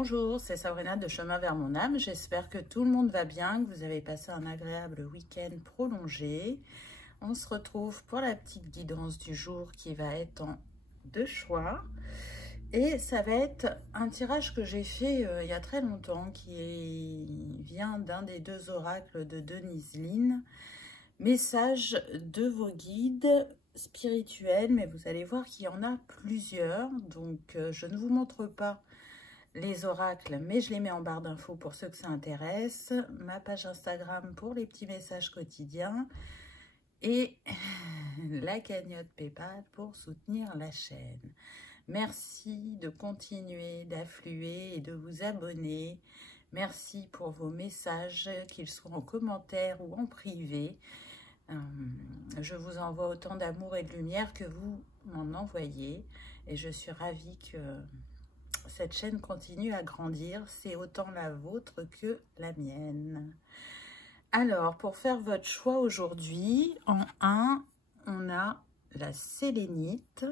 Bonjour, c'est Sabrina de Chemin vers mon âme. J'espère que tout le monde va bien, que vous avez passé un agréable week-end prolongé. On se retrouve pour la petite guidance du jour qui va être en 2 choix. Et ça va être un tirage que j'ai fait il y a très longtemps, vient d'un des 2 oracles de Denise Linn. Message de vos guides spirituels, mais vous allez voir qu'il y en a plusieurs. Donc, je ne vous montre pas les oracles, mais je les mets en barre d'infos pour ceux que ça intéresse. Ma page Instagram pour les petits messages quotidiens. Et la cagnotte PayPal pour soutenir la chaîne. Merci de continuer d'affluer et de vous abonner. Merci pour vos messages, qu'ils soient en commentaire ou en privé. Je vous envoie autant d'amour et de lumière que vous m'en envoyez. Et je suis ravie que cette chaîne continue à grandir. C'est autant la vôtre que la mienne. Alors, pour faire votre choix aujourd'hui, en 1, on a la sélénite.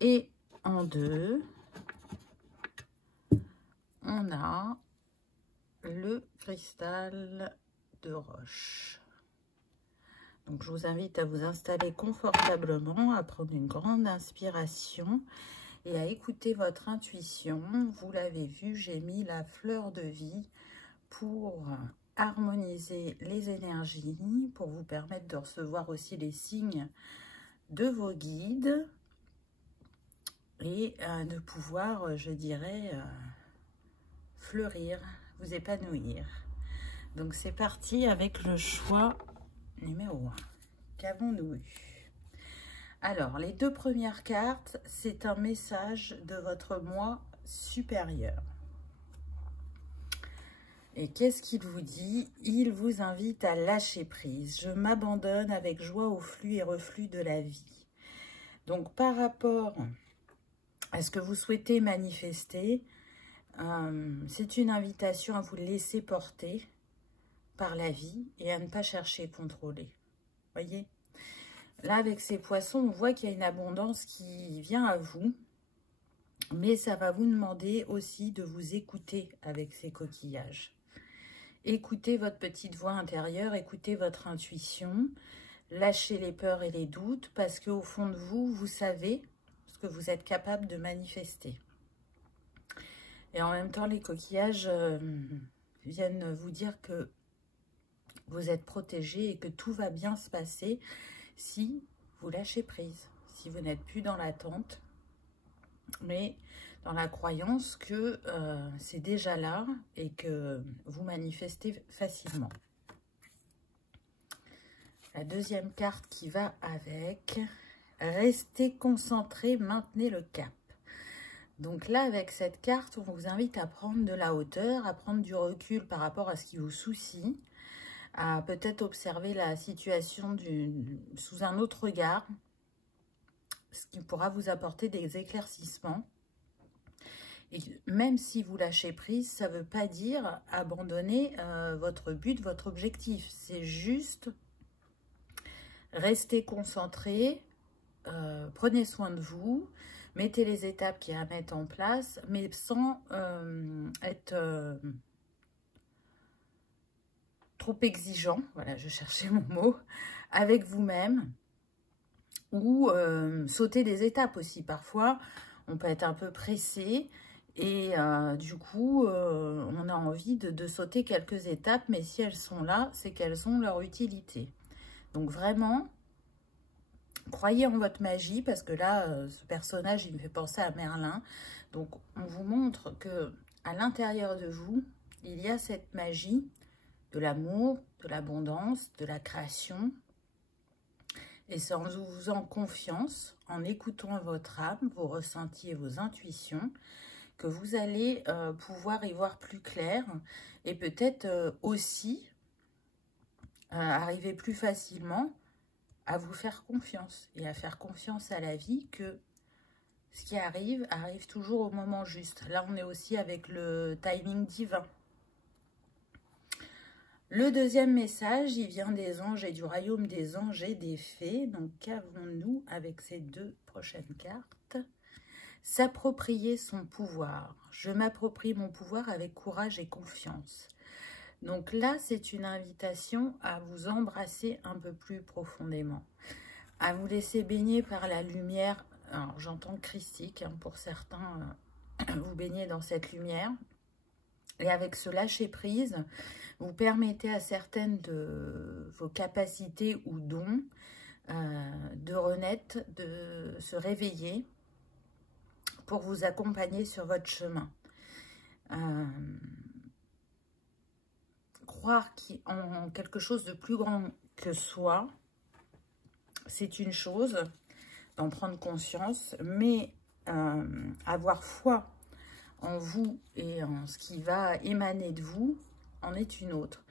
Et en 2, on a le cristal de roche. Donc, je vous invite à vous installer confortablement, à prendre une grande inspiration et à écouter votre intuition. Vous l'avez vu, j'ai mis la fleur de vie pour harmoniser les énergies, pour vous permettre de recevoir aussi les signes de vos guides et de pouvoir, je dirais, fleurir, vous épanouir. Donc c'est parti avec le choix numéro 1. Qu'avons-nous eu? Alors, les 2 premières cartes, c'est un message de votre moi supérieur. Et qu'est-ce qu'il vous dit? Il vous invite à lâcher prise. Je m'abandonne avec joie au flux et reflux de la vie. Donc, par rapport à ce que vous souhaitez manifester, c'est une invitation à vous laisser porter par la vie et à ne pas chercher à contrôler. Voyez? Là, avec ces poissons, on voit qu'il y a une abondance qui vient à vous, mais ça va vous demander aussi de vous écouter avec ces coquillages. Écoutez votre petite voix intérieure, écoutez votre intuition, lâchez les peurs et les doutes, parce qu'au fond de vous, vous savez ce que vous êtes capable de manifester. Et en même temps, les coquillages viennent vous dire que vous êtes protégé et que tout va bien se passer si vous lâchez prise, si vous n'êtes plus dans l'attente, mais dans la croyance que c'est déjà là et que vous manifestez facilement. La deuxième carte qui va avec, restez concentré, maintenez le cap. Donc là, avec cette carte, on vous invite à prendre de la hauteur, à prendre du recul par rapport à ce qui vous soucie, à peut-être observer la situation sous un autre regard, ce qui pourra vous apporter des éclaircissements. Et même si vous lâchez prise, ça ne veut pas dire abandonner votre but, votre objectif. C'est juste rester concentré, prenez soin de vous, mettez les étapes qu'il y a à mettre en place, mais sans être trop exigeant, voilà, je cherchais mon mot, avec vous-même, ou sauter des étapes aussi. Parfois, on peut être un peu pressé et du coup, on a envie de sauter quelques étapes, mais si elles sont là, c'est qu'elles ont leur utilité. Donc vraiment, croyez en votre magie, parce que là, ce personnage, il me fait penser à Merlin. Donc, on vous montre que à l'intérieur de vous, il y a cette magie de l'amour, de l'abondance, de la création. Et c'est en vous faisant confiance, en écoutant votre âme, vos ressentis et vos intuitions, que vous allez pouvoir y voir plus clair et peut-être aussi arriver plus facilement à vous faire confiance et à faire confiance à la vie, que ce qui arrive toujours au moment juste. Là, on est aussi avec le timing divin. Le deuxième message, il vient des anges et du royaume des anges et des fées. Donc, qu'avons-nous avec ces 2 prochaines cartes? S'approprier son pouvoir. Je m'approprie mon pouvoir avec courage et confiance. Donc là, c'est une invitation à vous embrasser un peu plus profondément, à vous laisser baigner par la lumière. Alors, j'entends christique, hein, pour certains, vous baignez dans cette lumière. Et avec ce lâcher-prise, vous permettez à certaines de vos capacités ou dons de renaître, de se réveiller pour vous accompagner sur votre chemin. Croire en quelque chose de plus grand que soi, c'est une chose, d'en prendre conscience, mais avoir foi en vous et en ce qui va émaner de vous en est une autre.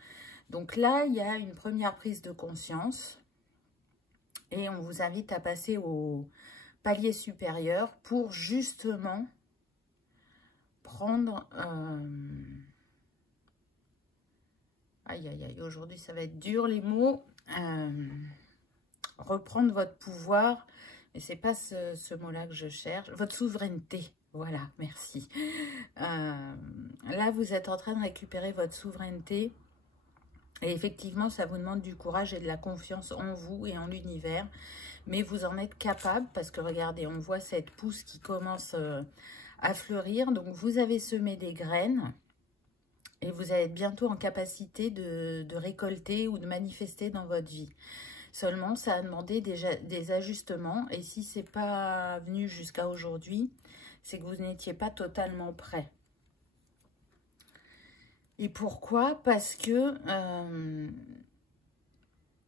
Donc là, il y a une première prise de conscience et on vous invite à passer au palier supérieur pour justement prendre... Aïe, aïe, aïe, aujourd'hui ça va être dur les mots. Reprendre votre pouvoir, mais c'est pas ce mot-là que je cherche. Votre souveraineté. Voilà, merci. Là, vous êtes en train de récupérer votre souveraineté. Et effectivement, ça vous demande du courage et de la confiance en vous et en l'univers. Mais vous en êtes capable parce que, regardez, on voit cette pousse qui commence à fleurir. Donc, vous avez semé des graines et vous allez être bientôt en capacité de récolter ou de manifester dans votre vie. Seulement, ça a demandé des ajustements. Et si ce n'est pas venu jusqu'à aujourd'hui, c'est que vous n'étiez pas totalement prêt. Et pourquoi? Parce que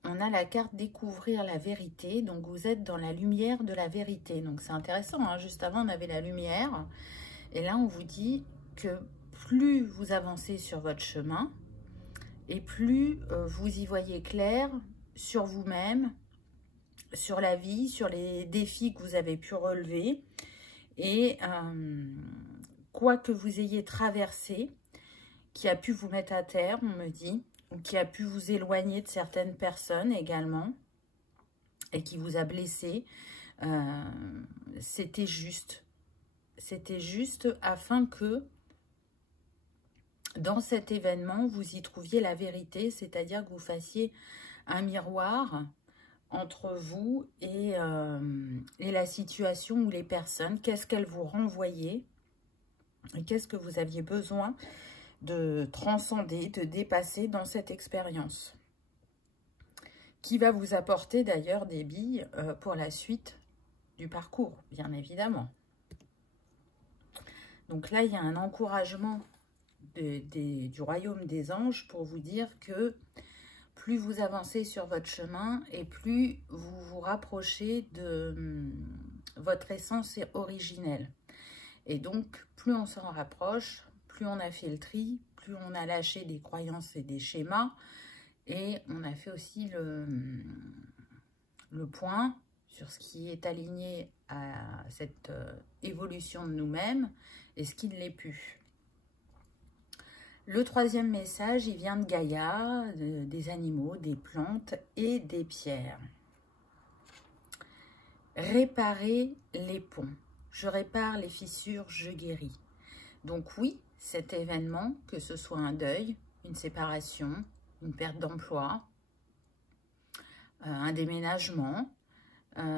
on a la carte découvrir la vérité. Donc, vous êtes dans la lumière de la vérité. Donc, c'est intéressant, hein. Juste avant, on avait la lumière. Et là, on vous dit que plus vous avancez sur votre chemin et plus vous y voyez clair sur vous-même, sur la vie, sur les défis que vous avez pu relever. Et quoi que vous ayez traversé, qui a pu vous mettre à terre, on me dit, ou qui a pu vous éloigner de certaines personnes également, et qui vous a blessé, c'était juste. C'était juste afin que, dans cet événement, vous y trouviez la vérité, c'est-à-dire que vous fassiez un miroir entre vous et la situation ou les personnes. Qu'est-ce qu'elles vous renvoyaient et qu'est-ce que vous aviez besoin de transcender, de dépasser dans cette expérience, qui va vous apporter d'ailleurs des billes pour la suite du parcours, bien évidemment. Donc là, il y a un encouragement du royaume des anges pour vous dire que plus vous avancez sur votre chemin et plus vous vous rapprochez de votre essence originelle. Et donc, plus on s'en rapproche, plus on a fait le tri, plus on a lâché des croyances et des schémas. Et on a fait aussi le point sur ce qui est aligné à cette évolution de nous-mêmes et ce qui ne l'est plus. Le troisième message, il vient de Gaïa, des animaux, des plantes et des pierres. Réparer les ponts. Je répare les fissures, je guéris. Donc oui, cet événement, que ce soit un deuil, une séparation, une perte d'emploi, un déménagement,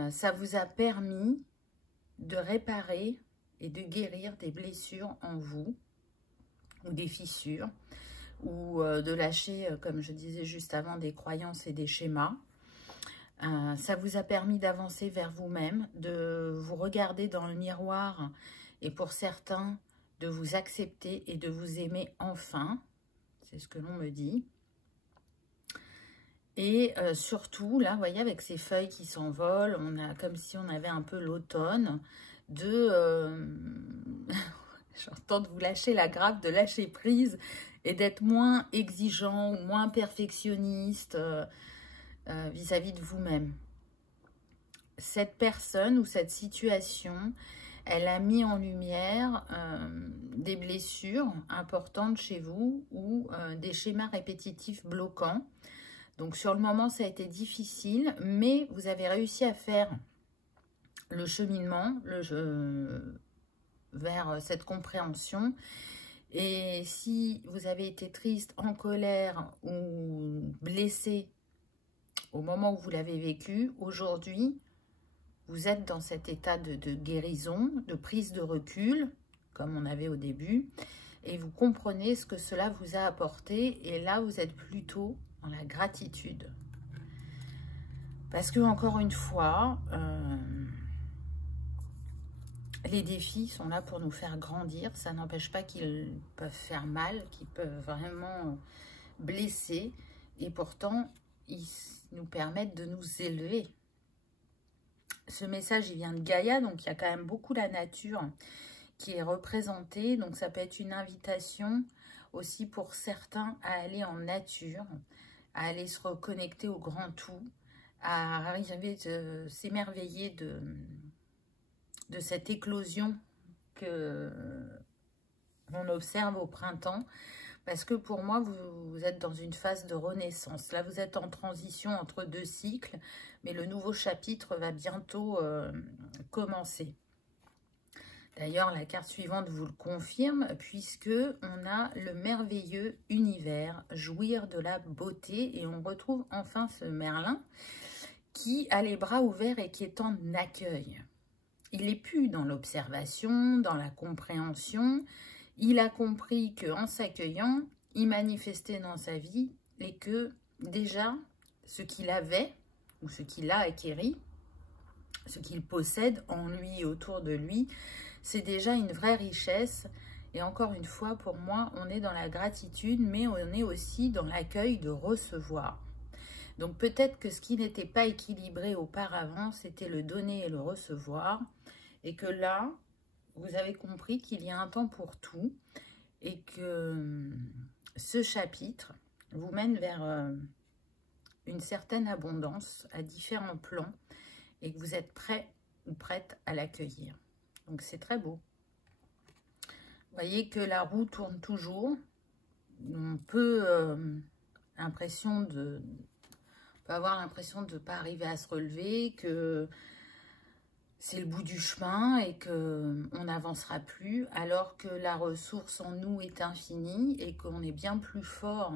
ça vous a permis de réparer et de guérir des blessures en vous, ou des fissures, ou de lâcher, comme je disais juste avant, des croyances et des schémas. Ça vous a permis d'avancer vers vous-même, de vous regarder dans le miroir et pour certains, de vous accepter et de vous aimer enfin. C'est ce que l'on me dit. Et surtout, là, vous voyez, avec ces feuilles qui s'envolent, on a comme si on avait un peu l'automne j'entends de vous lâcher la grappe, de lâcher prise et d'être moins exigeant ou moins perfectionniste vis-à-vis de vous-même. Cette personne ou cette situation, elle a mis en lumière des blessures importantes chez vous ou des schémas répétitifs bloquants. Donc, sur le moment, ça a été difficile, mais vous avez réussi à faire le cheminement, vers cette compréhension. Et si vous avez été triste, en colère ou blessé au moment où vous l'avez vécu, aujourd'hui, vous êtes dans cet état de guérison, de prise de recul, comme on avait au début, et vous comprenez ce que cela vous a apporté, et là, vous êtes plutôt dans la gratitude. Parce que, encore une fois, les défis sont là pour nous faire grandir. Ça n'empêche pas qu'ils peuvent faire mal, qu'ils peuvent vraiment blesser. Et pourtant, ils nous permettent de nous élever. Ce message, il vient de Gaïa, donc il y a quand même beaucoup la nature qui est représentée. Donc ça peut être une invitation aussi pour certains à aller en nature, à aller se reconnecter au grand tout, à arriver à s'émerveiller de cette éclosion que l'on observe au printemps, parce que pour moi, vous êtes dans une phase de renaissance. Là, vous êtes en transition entre deux cycles, mais le nouveau chapitre va bientôt commencer. D'ailleurs, la carte suivante vous le confirme, puisque on a le merveilleux univers, jouir de la beauté, et on retrouve enfin ce Merlin qui a les bras ouverts et qui est en accueil. Il n'est plus dans l'observation, dans la compréhension. Il a compris qu'en s'accueillant, il manifestait dans sa vie et que déjà, ce qu'il avait ou ce qu'il a acquéri, ce qu'il possède en lui et autour de lui, c'est déjà une vraie richesse. Et encore une fois, pour moi, on est dans la gratitude, mais on est aussi dans l'accueil de recevoir. Donc peut-être que ce qui n'était pas équilibré auparavant, c'était le donner et le recevoir. Et que là, vous avez compris qu'il y a un temps pour tout. Et que ce chapitre vous mène vers une certaine abondance à différents plans. Et que vous êtes prêt ou prête à l'accueillir. Donc c'est très beau. Vous voyez que la roue tourne toujours. On peut avoir l'impression de ne pas arriver à se relever, que c'est le bout du chemin et qu'on n'avancera plus, alors que la ressource en nous est infinie et qu'on est bien plus fort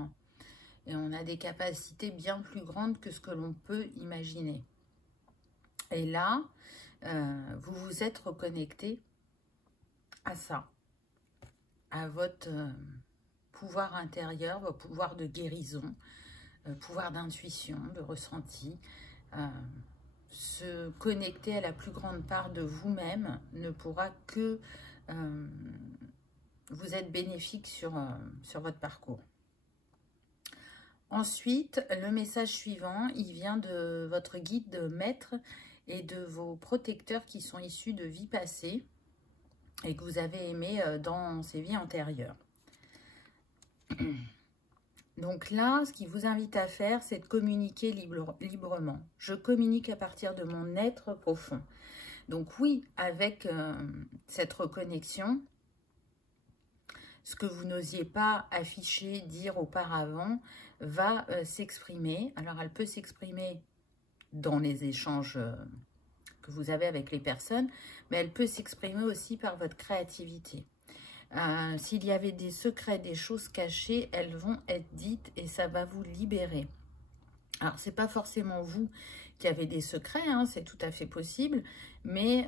et on a des capacités bien plus grandes que ce que l'on peut imaginer. Et là, vous vous êtes reconnecté à ça, à votre pouvoir intérieur, votre pouvoir de guérison, pouvoir d'intuition, de ressenti. Se connecter à la plus grande part de vous-même ne pourra que vous être bénéfique sur votre parcours. Ensuite, le message suivant, il vient de votre guide de maître et de vos protecteurs qui sont issus de vies passées et que vous avez aimés dans ces vies antérieures. Donc là, ce qui vous invite à faire, c'est de communiquer librement. Je communique à partir de mon être profond. Donc oui, avec cette reconnexion, ce que vous n'osiez pas afficher, dire auparavant, va s'exprimer. Alors, elle peut s'exprimer dans les échanges que vous avez avec les personnes, mais elle peut s'exprimer aussi par votre créativité. S'il y avait des secrets, des choses cachées, elles vont être dites et ça va vous libérer. Alors, c'est pas forcément vous qui avez des secrets, hein, c'est tout à fait possible, mais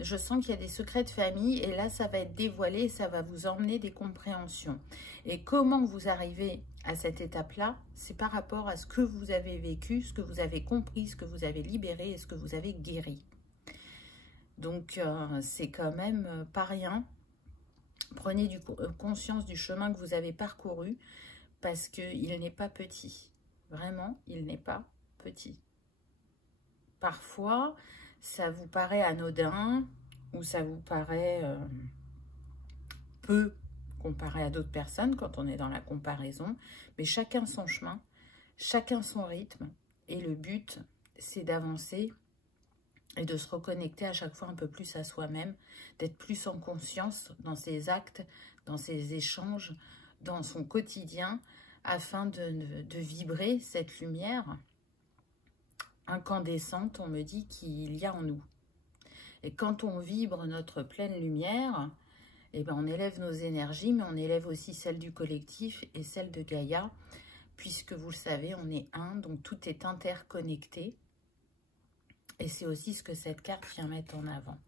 je sens qu'il y a des secrets de famille et là, ça va être dévoilé et ça va vous emmener des compréhensions. Et comment vous arrivez à cette étape-là, c'est par rapport à ce que vous avez vécu, ce que vous avez compris, ce que vous avez libéré et ce que vous avez guéri. Donc, c'est quand même pas rien. Prenez conscience du chemin que vous avez parcouru parce qu'il n'est pas petit. Vraiment, il n'est pas petit. Parfois, ça vous paraît anodin ou ça vous paraît peu comparé à d'autres personnes quand on est dans la comparaison. Mais chacun son chemin, chacun son rythme. Et le but, c'est d'avancer et de se reconnecter à chaque fois un peu plus à soi-même, d'être plus en conscience dans ses actes, dans ses échanges, dans son quotidien, afin de vibrer cette lumière incandescente, on me dit, qu'il y a en nous. Et quand on vibre notre pleine lumière, eh ben, on élève nos énergies, mais on élève aussi celles du collectif et celles de Gaïa, puisque vous le savez, on est un, donc tout est interconnecté. Et c'est aussi ce que cette carte vient mettre en avant.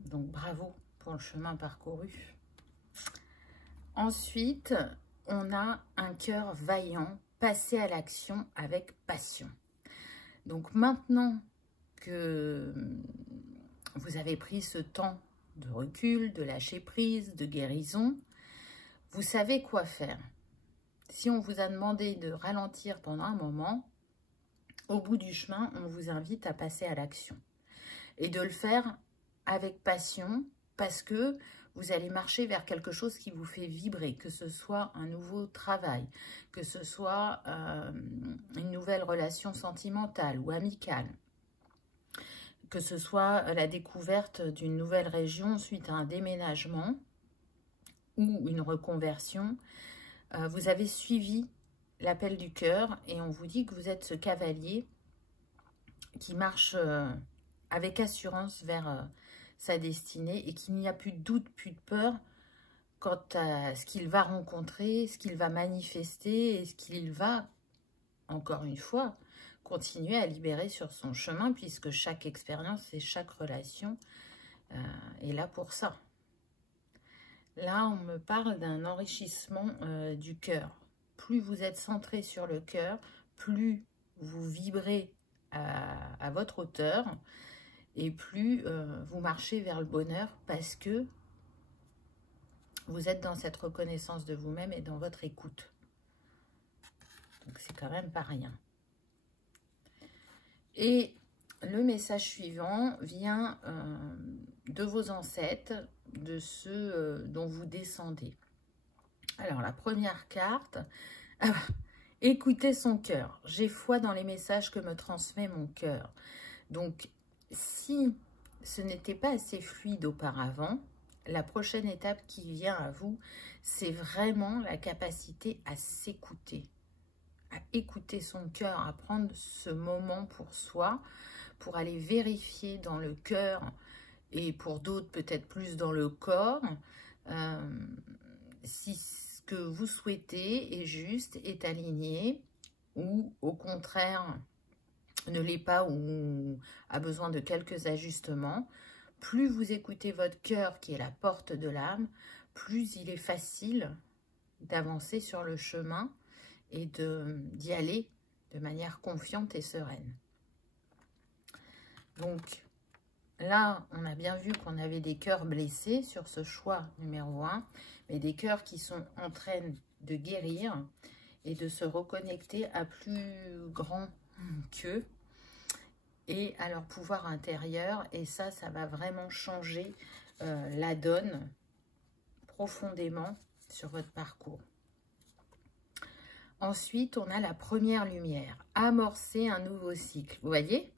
Donc bravo pour le chemin parcouru. Ensuite, on a un cœur vaillant, passé à l'action avec passion. Donc maintenant que vous avez pris ce temps de recul, de lâcher prise, de guérison, vous savez quoi faire. Si on vous a demandé de ralentir pendant un moment, au bout du chemin, on vous invite à passer à l'action. Et de le faire avec passion, parce que vous allez marcher vers quelque chose qui vous fait vibrer, que ce soit un nouveau travail, que ce soit une nouvelle relation sentimentale ou amicale, que ce soit la découverte d'une nouvelle région suite à un déménagement ou une reconversion. Vous avez suivi l'appel du cœur et on vous dit que vous êtes ce cavalier qui marche avec assurance vers sa destinée et qu'il n'y a plus de doute, plus de peur quant à ce qu'il va rencontrer, ce qu'il va manifester et ce qu'il va, encore une fois, continuer à libérer sur son chemin, puisque chaque expérience et chaque relation est là pour ça. Là, on me parle d'un enrichissement du cœur. Plus vous êtes centré sur le cœur, plus vous vibrez à votre hauteur et plus vous marchez vers le bonheur, parce que vous êtes dans cette reconnaissance de vous-même et dans votre écoute. Donc, c'est quand même pas rien. Et le message suivant vient de vos ancêtres, de ceux dont vous descendez. Alors, la première carte, écoutez son cœur. J'ai foi dans les messages que me transmet mon cœur. Donc, si ce n'était pas assez fluide auparavant, la prochaine étape qui vient à vous, c'est vraiment la capacité à s'écouter, à écouter son cœur, à prendre ce moment pour soi, pour aller vérifier dans le cœur et pour d'autres peut-être plus dans le corps, si ce que vous souhaitez est juste, est aligné, ou au contraire ne l'est pas ou a besoin de quelques ajustements. Plus vous écoutez votre cœur qui est la porte de l'âme, plus il est facile d'avancer sur le chemin et d'y aller de manière confiante et sereine. Donc là, on a bien vu qu'on avait des cœurs blessés sur ce choix numéro 1, mais des cœurs qui sont en train de guérir et de se reconnecter à plus grand qu'eux et à leur pouvoir intérieur. Et ça va vraiment changer la donne profondément sur votre parcours. Ensuite, on a la première lumière, amorcer un nouveau cycle. Vous voyez,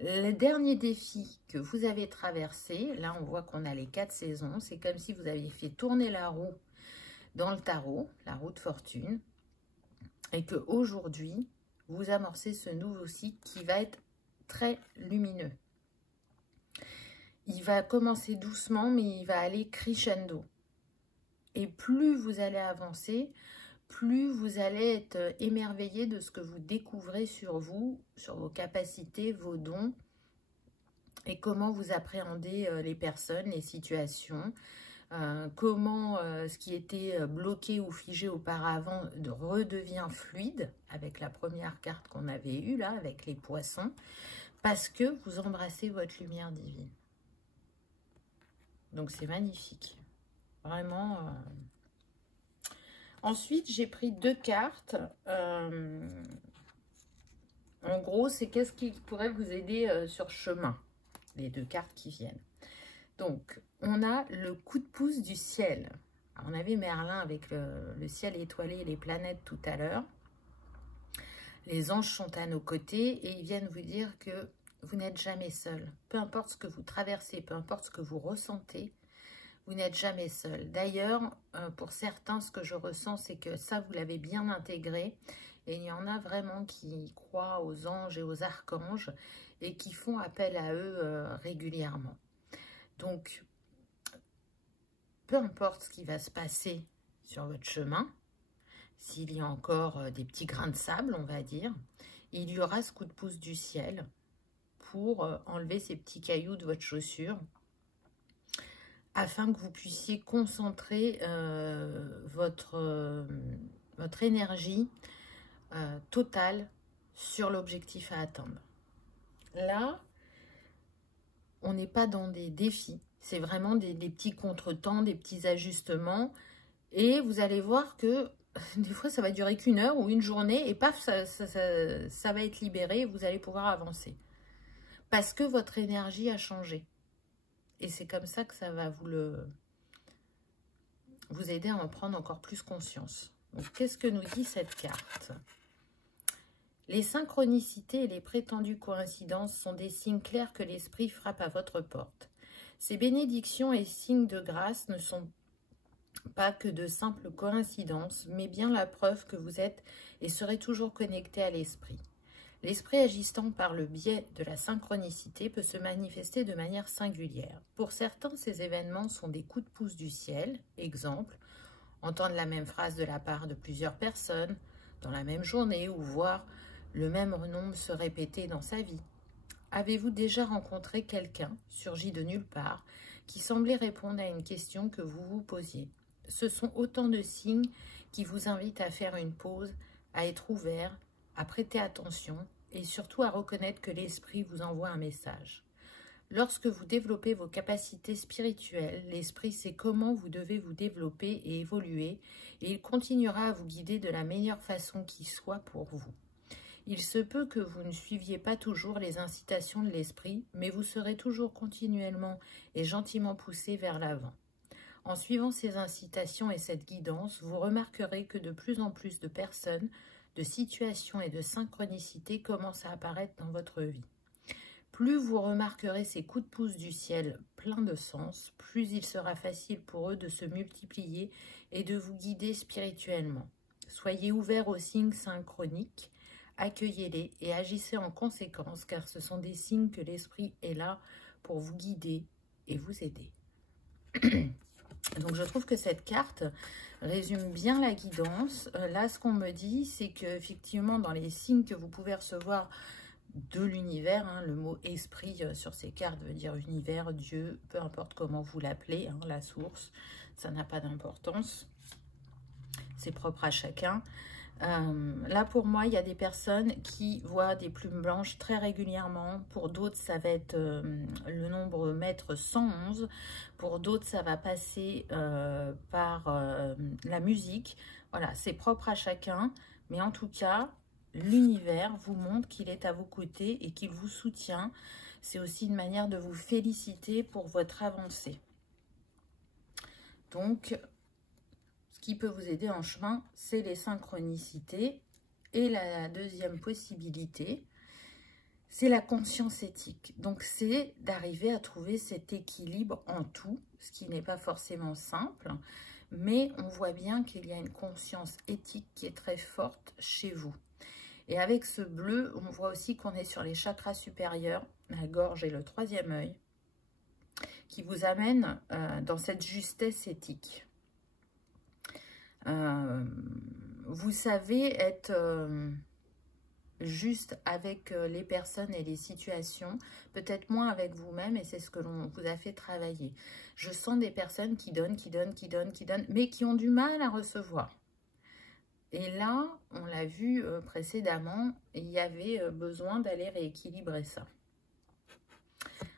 le dernier défi que vous avez traversé, là on voit qu'on a les 4 saisons, c'est comme si vous aviez fait tourner la roue dans le tarot, la roue de fortune, et que aujourd'hui vous amorcez ce nouveau cycle qui va être très lumineux. Il va commencer doucement, mais il va aller crescendo. Et plus vous allez avancer, plus vous allez être émerveillé de ce que vous découvrez sur vous, sur vos capacités, vos dons, et comment vous appréhendez les personnes, les situations, comment ce qui était bloqué ou figé auparavant redevient fluide, avec la première carte qu'on avait eue là, avec les poissons, parce que vous embrassez votre lumière divine. Donc c'est magnifique, vraiment. Ensuite, j'ai pris 2 cartes. En gros, c'est qu'est-ce qui pourrait vous aider sur chemin, les 2 cartes qui viennent. Donc, on a le coup de pouce du ciel. Alors, on avait Merlin avec le ciel étoilé et les planètes tout à l'heure. Les anges sont à nos côtés et ils viennent vous dire que vous n'êtes jamais seul. Peu importe ce que vous traversez, peu importe ce que vous ressentez, vous n'êtes jamais seul. D'ailleurs, pour certains, ce que je ressens, c'est que ça, vous l'avez bien intégré. Et il y en a vraiment qui croient aux anges et aux archanges et qui font appel à eux régulièrement. Donc, peu importe ce qui va se passer sur votre chemin, s'il y a encore des petits grains de sable, on va dire, il y aura ce coup de pouce du ciel pour enlever ces petits cailloux de votre chaussure afin que vous puissiez concentrer votre énergie totale sur l'objectif à atteindre. Là, on n'est pas dans des défis, c'est vraiment des petits contretemps, des petits ajustements, et vous allez voir que des fois ça va durer qu'une heure ou une journée, et paf, ça va être libéré, et vous allez pouvoir avancer. Parce que votre énergie a changé. Et c'est comme ça que ça va vous aider à en prendre encore plus conscience. Donc, qu'est-ce que nous dit cette carte? Les synchronicités et les prétendues coïncidences sont des signes clairs que l'esprit frappe à votre porte. Ces bénédictions et signes de grâce ne sont pas que de simples coïncidences, mais bien la preuve que vous êtes et serez toujours connecté à l'esprit. L'esprit agissant par le biais de la synchronicité peut se manifester de manière singulière. Pour certains, ces événements sont des coups de pouce du ciel. Exemple, entendre la même phrase de la part de plusieurs personnes dans la même journée ou voir le même nombre se répéter dans sa vie. Avez-vous déjà rencontré quelqu'un, surgi de nulle part, qui semblait répondre à une question que vous vous posiez? Ce sont autant de signes qui vous invitent à faire une pause, à être ouvert, à prêter attention et surtout à reconnaître que l'esprit vous envoie un message. Lorsque vous développez vos capacités spirituelles, l'esprit sait comment vous devez vous développer et évoluer et il continuera à vous guider de la meilleure façon qui soit pour vous. Il se peut que vous ne suiviez pas toujours les incitations de l'esprit, mais vous serez toujours continuellement et gentiment poussé vers l'avant. En suivant ces incitations et cette guidance, vous remarquerez que de plus en plus de personnes, de situations et de synchronicités commencent à apparaître dans votre vie. Plus vous remarquerez ces coups de pouce du ciel pleins de sens, plus il sera facile pour eux de se multiplier et de vous guider spirituellement. Soyez ouverts aux signes synchroniques, accueillez-les et agissez en conséquence, car ce sont des signes que l'esprit est là pour vous guider et vous aider. Donc, je trouve que cette carte résume bien la guidance. Là, ce qu'on me dit, c'est qu'effectivement, dans les signes que vous pouvez recevoir de l'univers, hein, le mot esprit sur ces cartes veut dire univers, Dieu, peu importe comment vous l'appelez, hein, la source, ça n'a pas d'importance. C'est propre à chacun. Là, pour moi, il y a des personnes qui voient des plumes blanches très régulièrement. Pour d'autres, ça va être le nombre maître 111. Pour d'autres, ça va passer par la musique. Voilà, c'est propre à chacun. Mais en tout cas, l'univers vous montre qu'il est à vos côtés et qu'il vous soutient. C'est aussi une manière de vous féliciter pour votre avancée. Donc, ce qui peut vous aider en chemin, c'est les synchronicités. Et la deuxième possibilité, c'est la conscience éthique. Donc, c'est d'arriver à trouver cet équilibre en tout, ce qui n'est pas forcément simple. Mais on voit bien qu'il y a une conscience éthique qui est très forte chez vous. Et avec ce bleu, on voit aussi qu'on est sur les chakras supérieurs, la gorge et le troisième œil, qui vous amène dans cette justesse éthique. Vous savez être juste avec les personnes et les situations, peut-être moins avec vous-même, et c'est ce que l'on vous a fait travailler. Je sens des personnes qui donnent, mais qui ont du mal à recevoir. Et là, on l'a vu précédemment, il y avait besoin d'aller rééquilibrer ça.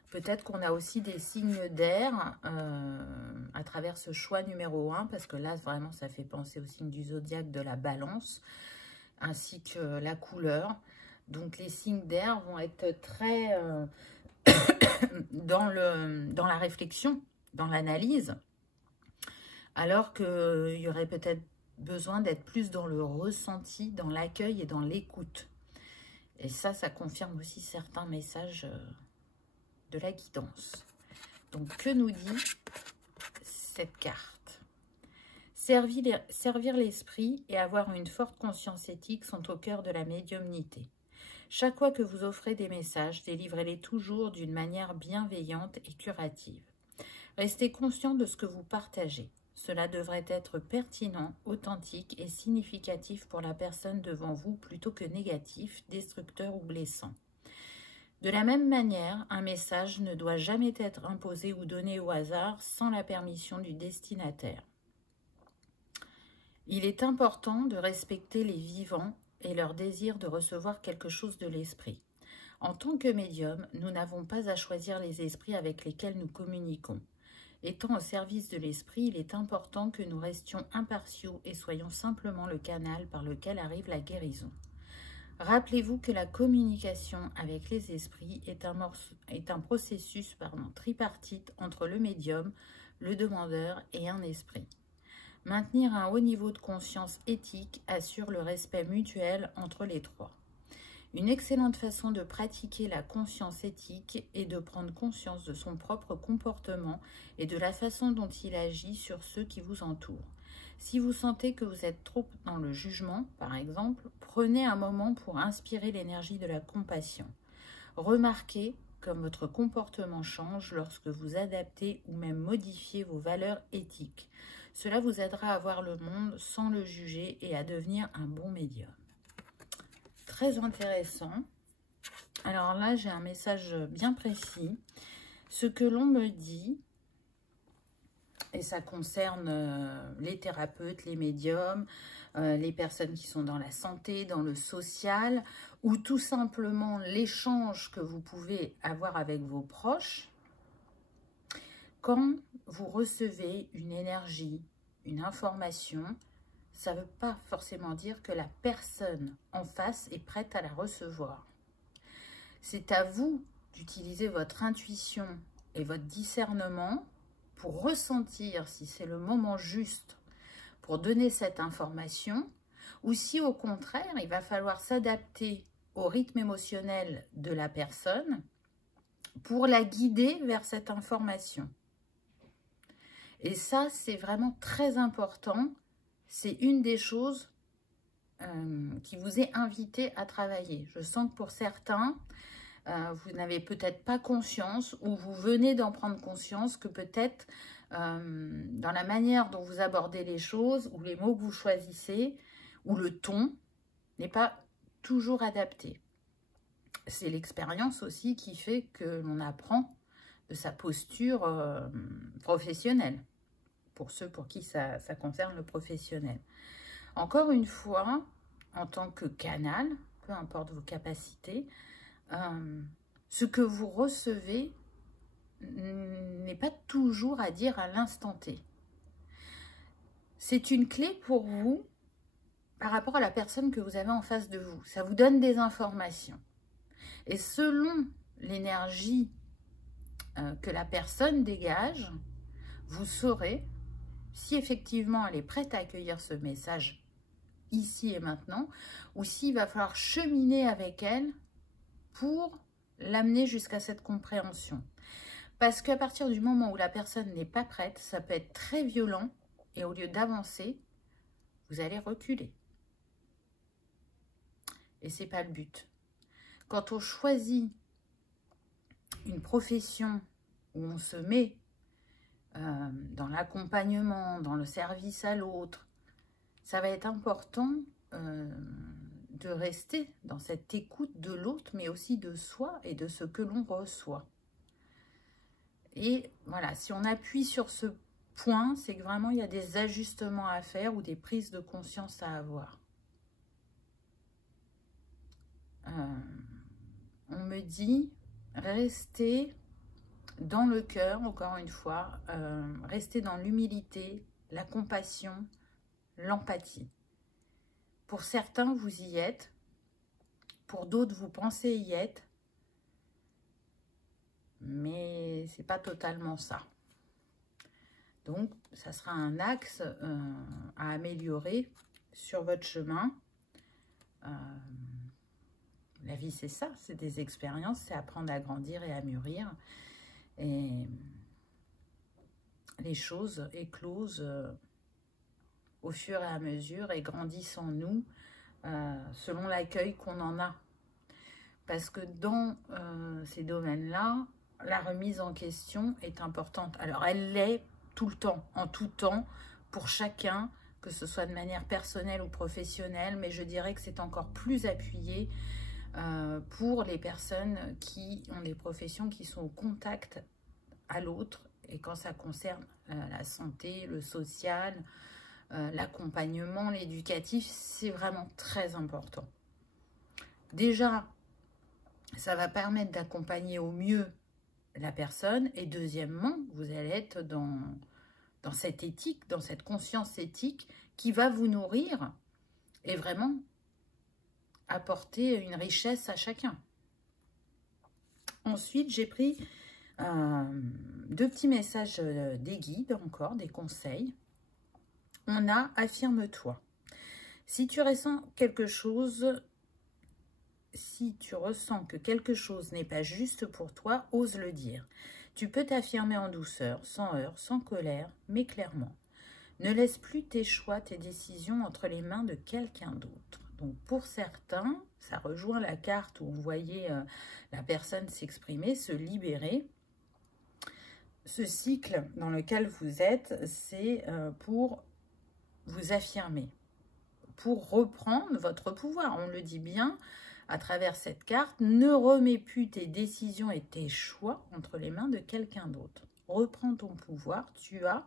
Peut-être qu'on a aussi des signes d'air à travers ce choix numéro 1, parce que là, vraiment, ça fait penser au signe du zodiaque de la balance, ainsi que la couleur. Donc, les signes d'air vont être très dans la réflexion, dans l'analyse, alors qu'il y aurait peut-être besoin d'être plus dans le ressenti, dans l'accueil et dans l'écoute. Et ça confirme aussi certains messages de la guidance. Donc, que nous dit cette carte? Servir l'esprit et avoir une forte conscience éthique sont au cœur de la médiumnité. Chaque fois que vous offrez des messages, délivrez-les toujours d'une manière bienveillante et curative. Restez conscient de ce que vous partagez. Cela devrait être pertinent, authentique et significatif pour la personne devant vous plutôt que négatif, destructeur ou blessant. De la même manière, un message ne doit jamais être imposé ou donné au hasard sans la permission du destinataire. Il est important de respecter les vivants et leur désir de recevoir quelque chose de l'esprit. En tant que médium, nous n'avons pas à choisir les esprits avec lesquels nous communiquons. Étant au service de l'esprit, il est important que nous restions impartiaux et soyons simplement le canal par lequel arrive la guérison. Rappelez-vous que la communication avec les esprits est un processus tripartite entre le médium, le demandeur et un esprit. Maintenir un haut niveau de conscience éthique assure le respect mutuel entre les trois. Une excellente façon de pratiquer la conscience éthique est de prendre conscience de son propre comportement et de la façon dont il agit sur ceux qui vous entourent. Si vous sentez que vous êtes trop dans le jugement, par exemple, prenez un moment pour inspirer l'énergie de la compassion. Remarquez comme votre comportement change lorsque vous adaptez ou même modifiez vos valeurs éthiques. Cela vous aidera à voir le monde sans le juger et à devenir un bon médium. Très intéressant. Alors là, j'ai un message bien précis. Ce que l'on me dit, et ça concerne les thérapeutes, les médiums, les personnes qui sont dans la santé, dans le social, ou tout simplement l'échange que vous pouvez avoir avec vos proches. Quand vous recevez une énergie, une information, ça ne veut pas forcément dire que la personne en face est prête à la recevoir. C'est à vous d'utiliser votre intuition et votre discernement pour ressentir si c'est le moment juste pour donner cette information ou si au contraire, il va falloir s'adapter au rythme émotionnel de la personne pour la guider vers cette information. Et ça, c'est vraiment très important. C'est une des choses qui vous est invité à travailler. Je sens que pour certains, vous n'avez peut-être pas conscience ou vous venez d'en prendre conscience que peut-être dans la manière dont vous abordez les choses ou les mots que vous choisissez ou le ton n'est pas toujours adapté. C'est l'expérience aussi qui fait que l'on apprend de sa posture professionnelle. Pour ceux pour qui ça concerne le professionnel. Encore une fois, en tant que canal, peu importe vos capacités, ce que vous recevez n'est pas toujours à dire à l'instant T. C'est une clé pour vous par rapport à la personne que vous avez en face de vous. Ça vous donne des informations. Et selon l'énergie que la personne dégage, vous saurez si effectivement elle est prête à accueillir ce message ici et maintenant, ou s'il va falloir cheminer avec elle pour l'amener jusqu'à cette compréhension. Parce qu'à partir du moment où la personne n'est pas prête, ça peut être très violent, et au lieu d'avancer, vous allez reculer. Et c'est pas le but. Quand on choisit une profession où on se met dans l'accompagnement, dans le service à l'autre, ça va être important de rester dans cette écoute de l'autre, mais aussi de soi et de ce que l'on reçoit. Et voilà, si on appuie sur ce point, c'est que vraiment il y a des ajustements à faire ou des prises de conscience à avoir. On me dit, restez dans le cœur, encore une fois, restez dans l'humilité, la compassion, l'empathie. Pour certains, vous y êtes. Pour d'autres, vous pensez y être. Mais c'est pas totalement ça. Donc, ça sera un axe à améliorer sur votre chemin. La vie, c'est ça. C'est des expériences. C'est apprendre à grandir et à mûrir. Et les choses éclosent au fur et à mesure et grandissent en nous selon l'accueil qu'on en a. parce que dans ces domaines-là, la remise en question est importante. Alors, elle l'est tout le temps, en tout temps, pour chacun, que ce soit de manière personnelle ou professionnelle, mais je dirais que c'est encore plus appuyé pour les personnes qui ont des professions qui sont au contact à l'autre, et quand ça concerne la santé, le social, l'accompagnement, l'éducatif, c'est vraiment très important. Déjà, ça va permettre d'accompagner au mieux la personne, et deuxièmement, vous allez être dans cette éthique, dans cette conscience éthique qui va vous nourrir et vraiment apporter une richesse à chacun. Ensuite, j'ai pris 2 petits messages des guides, encore des conseils. On a « Affirme-toi ». Si tu ressens quelque chose, si tu ressens que quelque chose n'est pas juste pour toi, ose le dire. Tu peux t'affirmer en douceur, sans heurts, sans colère, mais clairement. Ne laisse plus tes choix, tes décisions entre les mains de quelqu'un d'autre. Donc pour certains, ça rejoint la carte où vous voyez la personne s'exprimer, se libérer. Ce cycle dans lequel vous êtes, c'est pour vous affirmer, pour reprendre votre pouvoir. On le dit bien à travers cette carte, ne remets plus tes décisions et tes choix entre les mains de quelqu'un d'autre. Reprends ton pouvoir, tu as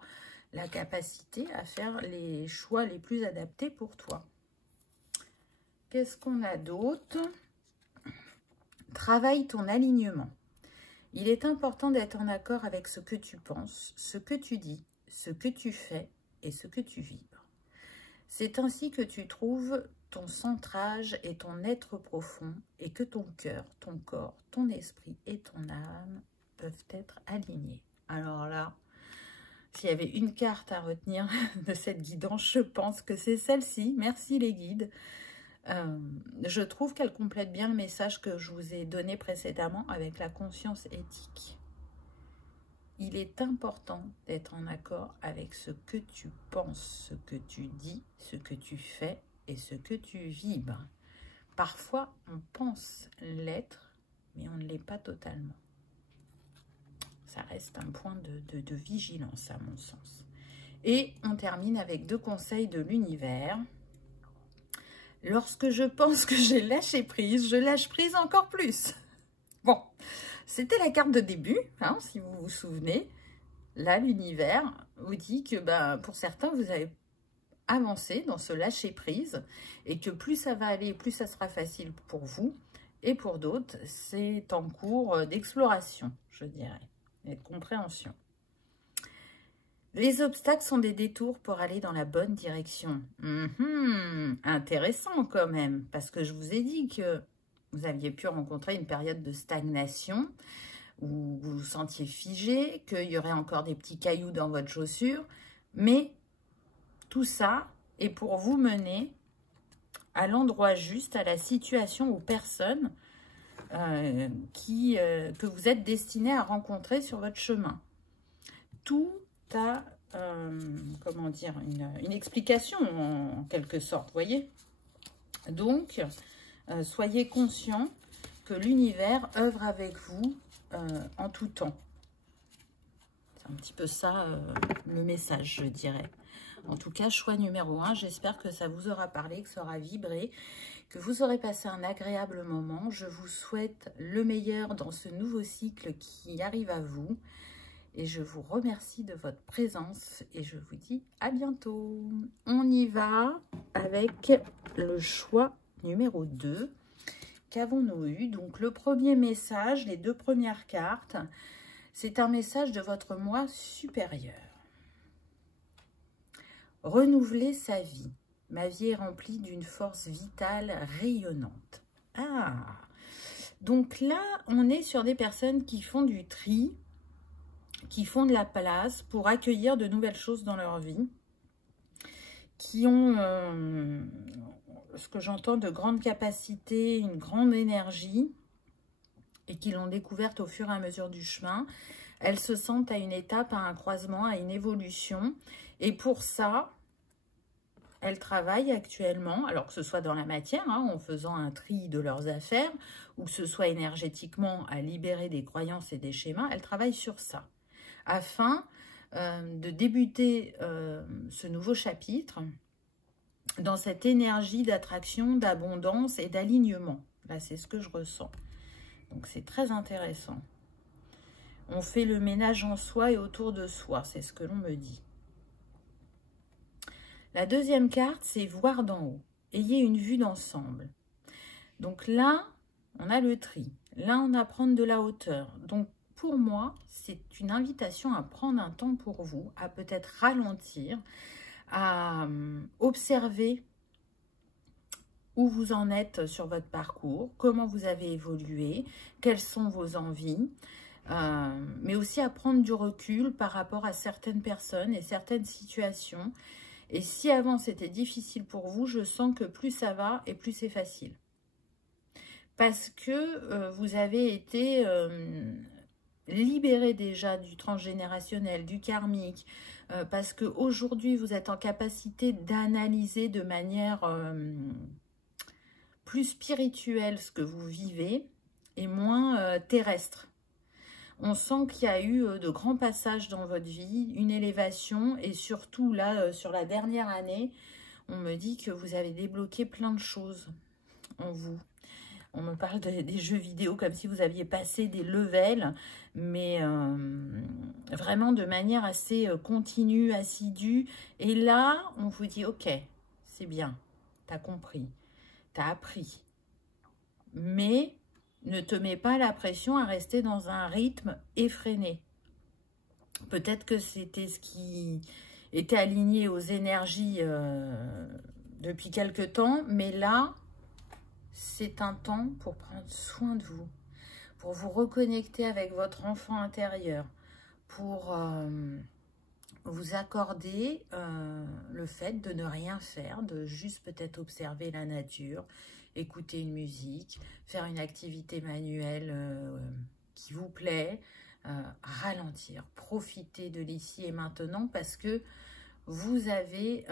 la capacité à faire les choix les plus adaptés pour toi. Qu'est-ce qu'on a d'autre? Travaille ton alignement. Il est important d'être en accord avec ce que tu penses, ce que tu dis, ce que tu fais et ce que tu vibres. C'est ainsi que tu trouves ton centrage et ton être profond, et que ton cœur, ton corps, ton esprit et ton âme peuvent être alignés. Alors là, s'il y avait une carte à retenir de cette guidance, je pense que c'est celle-ci. Merci les guides. Je trouve qu'elle complète bien le message que je vous ai donné précédemment avec la conscience éthique. Il est important d'être en accord avec ce que tu penses, ce que tu dis, ce que tu fais et ce que tu vibres. Parfois, on pense l'être, mais on ne l'est pas totalement. Ça reste un point de vigilance, à mon sens. Et on termine avec 2 conseils de l'univers. Lorsque je pense que j'ai lâché prise, je lâche prise encore plus. Bon, c'était la carte de début, hein, si vous vous souvenez. Là, l'univers vous dit que pour certains, vous avez avancé dans ce lâcher prise et que plus ça va aller, plus ça sera facile pour vous. Et pour d'autres, c'est en cours d'exploration, je dirais, et de compréhension. Les obstacles sont des détours pour aller dans la bonne direction. Intéressant quand même, parce que je vous ai dit que vous aviez pu rencontrer une période de stagnation où vous vous sentiez figé, qu'il y aurait encore des petits cailloux dans votre chaussure, mais tout ça est pour vous mener à l'endroit juste, à la situation ou personne que vous êtes destiné à rencontrer sur votre chemin. Tout a, comment dire, une explication en quelque sorte, voyez. Donc, soyez conscient que l'univers œuvre avec vous en tout temps. C'est un petit peu ça le message, je dirais. En tout cas, choix numéro 1, j'espère que ça vous aura parlé, que ça aura vibré, que vous aurez passé un agréable moment. Je vous souhaite le meilleur dans ce nouveau cycle qui arrive à vous. Et je vous remercie de votre présence et je vous dis à bientôt. On y va avec le choix numéro 2. Qu'avons-nous eu? Donc le premier message, les 2 premières cartes, c'est un message de votre moi supérieur. Renouveler sa vie. Ma vie est remplie d'une force vitale rayonnante. Ah, donc là, on est sur des personnes qui font du tri, qui font de la place pour accueillir de nouvelles choses dans leur vie, qui ont, ce que j'entends, de grandes capacités, une grande énergie, et qui l'ont découverte au fur et à mesure du chemin. Elles se sentent à une étape, à un croisement, à une évolution. Et pour ça, elles travaillent actuellement, alors que ce soit dans la matière, hein, en faisant un tri de leurs affaires, ou que ce soit énergétiquement à libérer des croyances et des schémas, elles travaillent sur ça, afin de débuter ce nouveau chapitre dans cette énergie d'attraction, d'abondance et d'alignement. Là, c'est ce que je ressens. Donc, c'est très intéressant. On fait le ménage en soi et autour de soi, c'est ce que l'on me dit. La deuxième carte, c'est voir d'en haut. Ayez une vue d'ensemble. Donc là, on a le tri. Là, on a prendre de la hauteur. Donc, pour moi, c'est une invitation à prendre un temps pour vous, à peut-être ralentir, à observer où vous en êtes sur votre parcours, comment vous avez évolué, quelles sont vos envies, mais aussi à prendre du recul par rapport à certaines personnes et certaines situations. Et si avant c'était difficile pour vous, je sens que plus ça va et plus c'est facile. Parce que vous avez été libéré déjà du transgénérationnel, du karmique, parce qu'aujourd'hui vous êtes en capacité d'analyser de manière plus spirituelle ce que vous vivez et moins terrestre. On sent qu'il y a eu de grands passages dans votre vie, une élévation et surtout là, sur la dernière année, on me dit que vous avez débloqué plein de choses en vous. On me parle des jeux vidéo comme si vous aviez passé des levels, mais vraiment de manière assez continue, assidue. Et là, on vous dit, ok, c'est bien, t'as compris, t'as appris. Mais ne te mets pas la pression à rester dans un rythme effréné. Peut-être que c'était ce qui était aligné aux énergies depuis quelque temps, mais là, c'est un temps pour prendre soin de vous, pour vous reconnecter avec votre enfant intérieur, pour vous accorder le fait de ne rien faire, de juste peut-être observer la nature, écouter une musique, faire une activité manuelle qui vous plaît, ralentir, profiter de l'ici et maintenant parce que vous avez